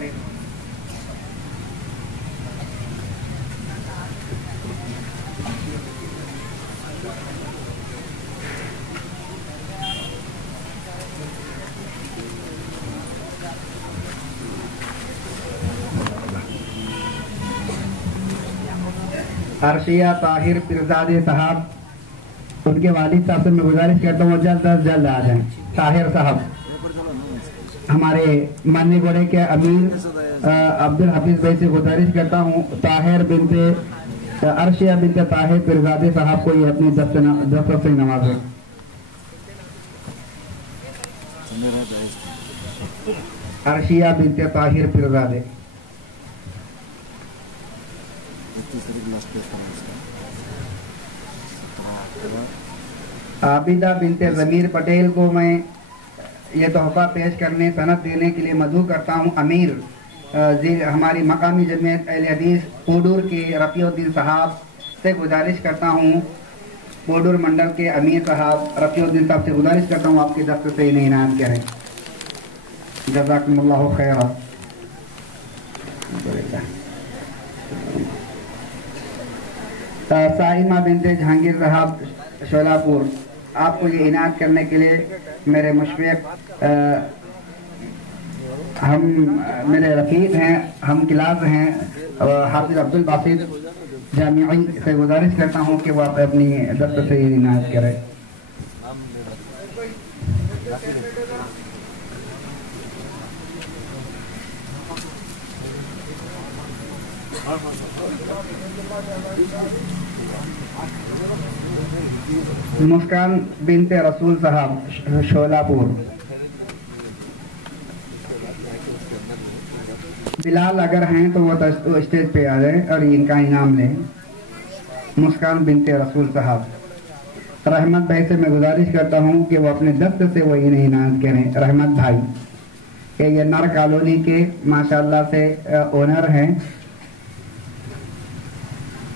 عرشیہ طاہر پیرزادے صاحب، ان کے والد صاحب سے میں گزارش کرتا ہوں جلد از جلد آ جائیں. طاہر صاحب ہمارے مانی گوڑے کے امیر عبدالحفیظ بھائی سے گزارش کرتا ہوں طاہر بنت عرشیہ بنت طاہر پیرزادے صاحب کو یہ اپنی دست سے نوازیں. عرشیہ بنت طاہر پیرزادے. عابدہ بنت ضمیر پٹیل کو میں یہ تحفہ پیش کرنے سند دینے کے لیے مدعو کرتا ہوں امیر ہماری مقامی جمعیت اہل حدیث پوڈور کے رفیع الدین صاحب سے گزارش کرتا ہوں، پوڈور منڈل کے امیر صاحب رفیع الدین صاحب سے گزارش کرتا ہوں آپ کے دست سے انہیں عنایت کریں. جزاکم اللہ خیرا. سائمہ بنت جہانگیر صاحب شولاپور آپ کو یہ عنایت کرنے کے لیے میرے مشفق میرے رفیق ہیں، ہم کلاس ہیں حافظ عبدالباسط جامعی سے گزارش کرتا ہوں کہ وہ اپنی دست سے یہ عنایت کرے. مسکان بنت رسول صاحب شولاپور. بلال اگر ہیں تو وہ اسٹیج پہ آ جائیں اور ان کا انعام لیں. مسکان بنت رسول صاحب. رحمت بھائی سے میں گزارش کرتا ہوں کہ وہ اپنے دست سے وہ انہیں عنایت کریں. رحمت بھائی کہ یہ نر کالونی کے ماشاءاللہ سے اونر ہیں.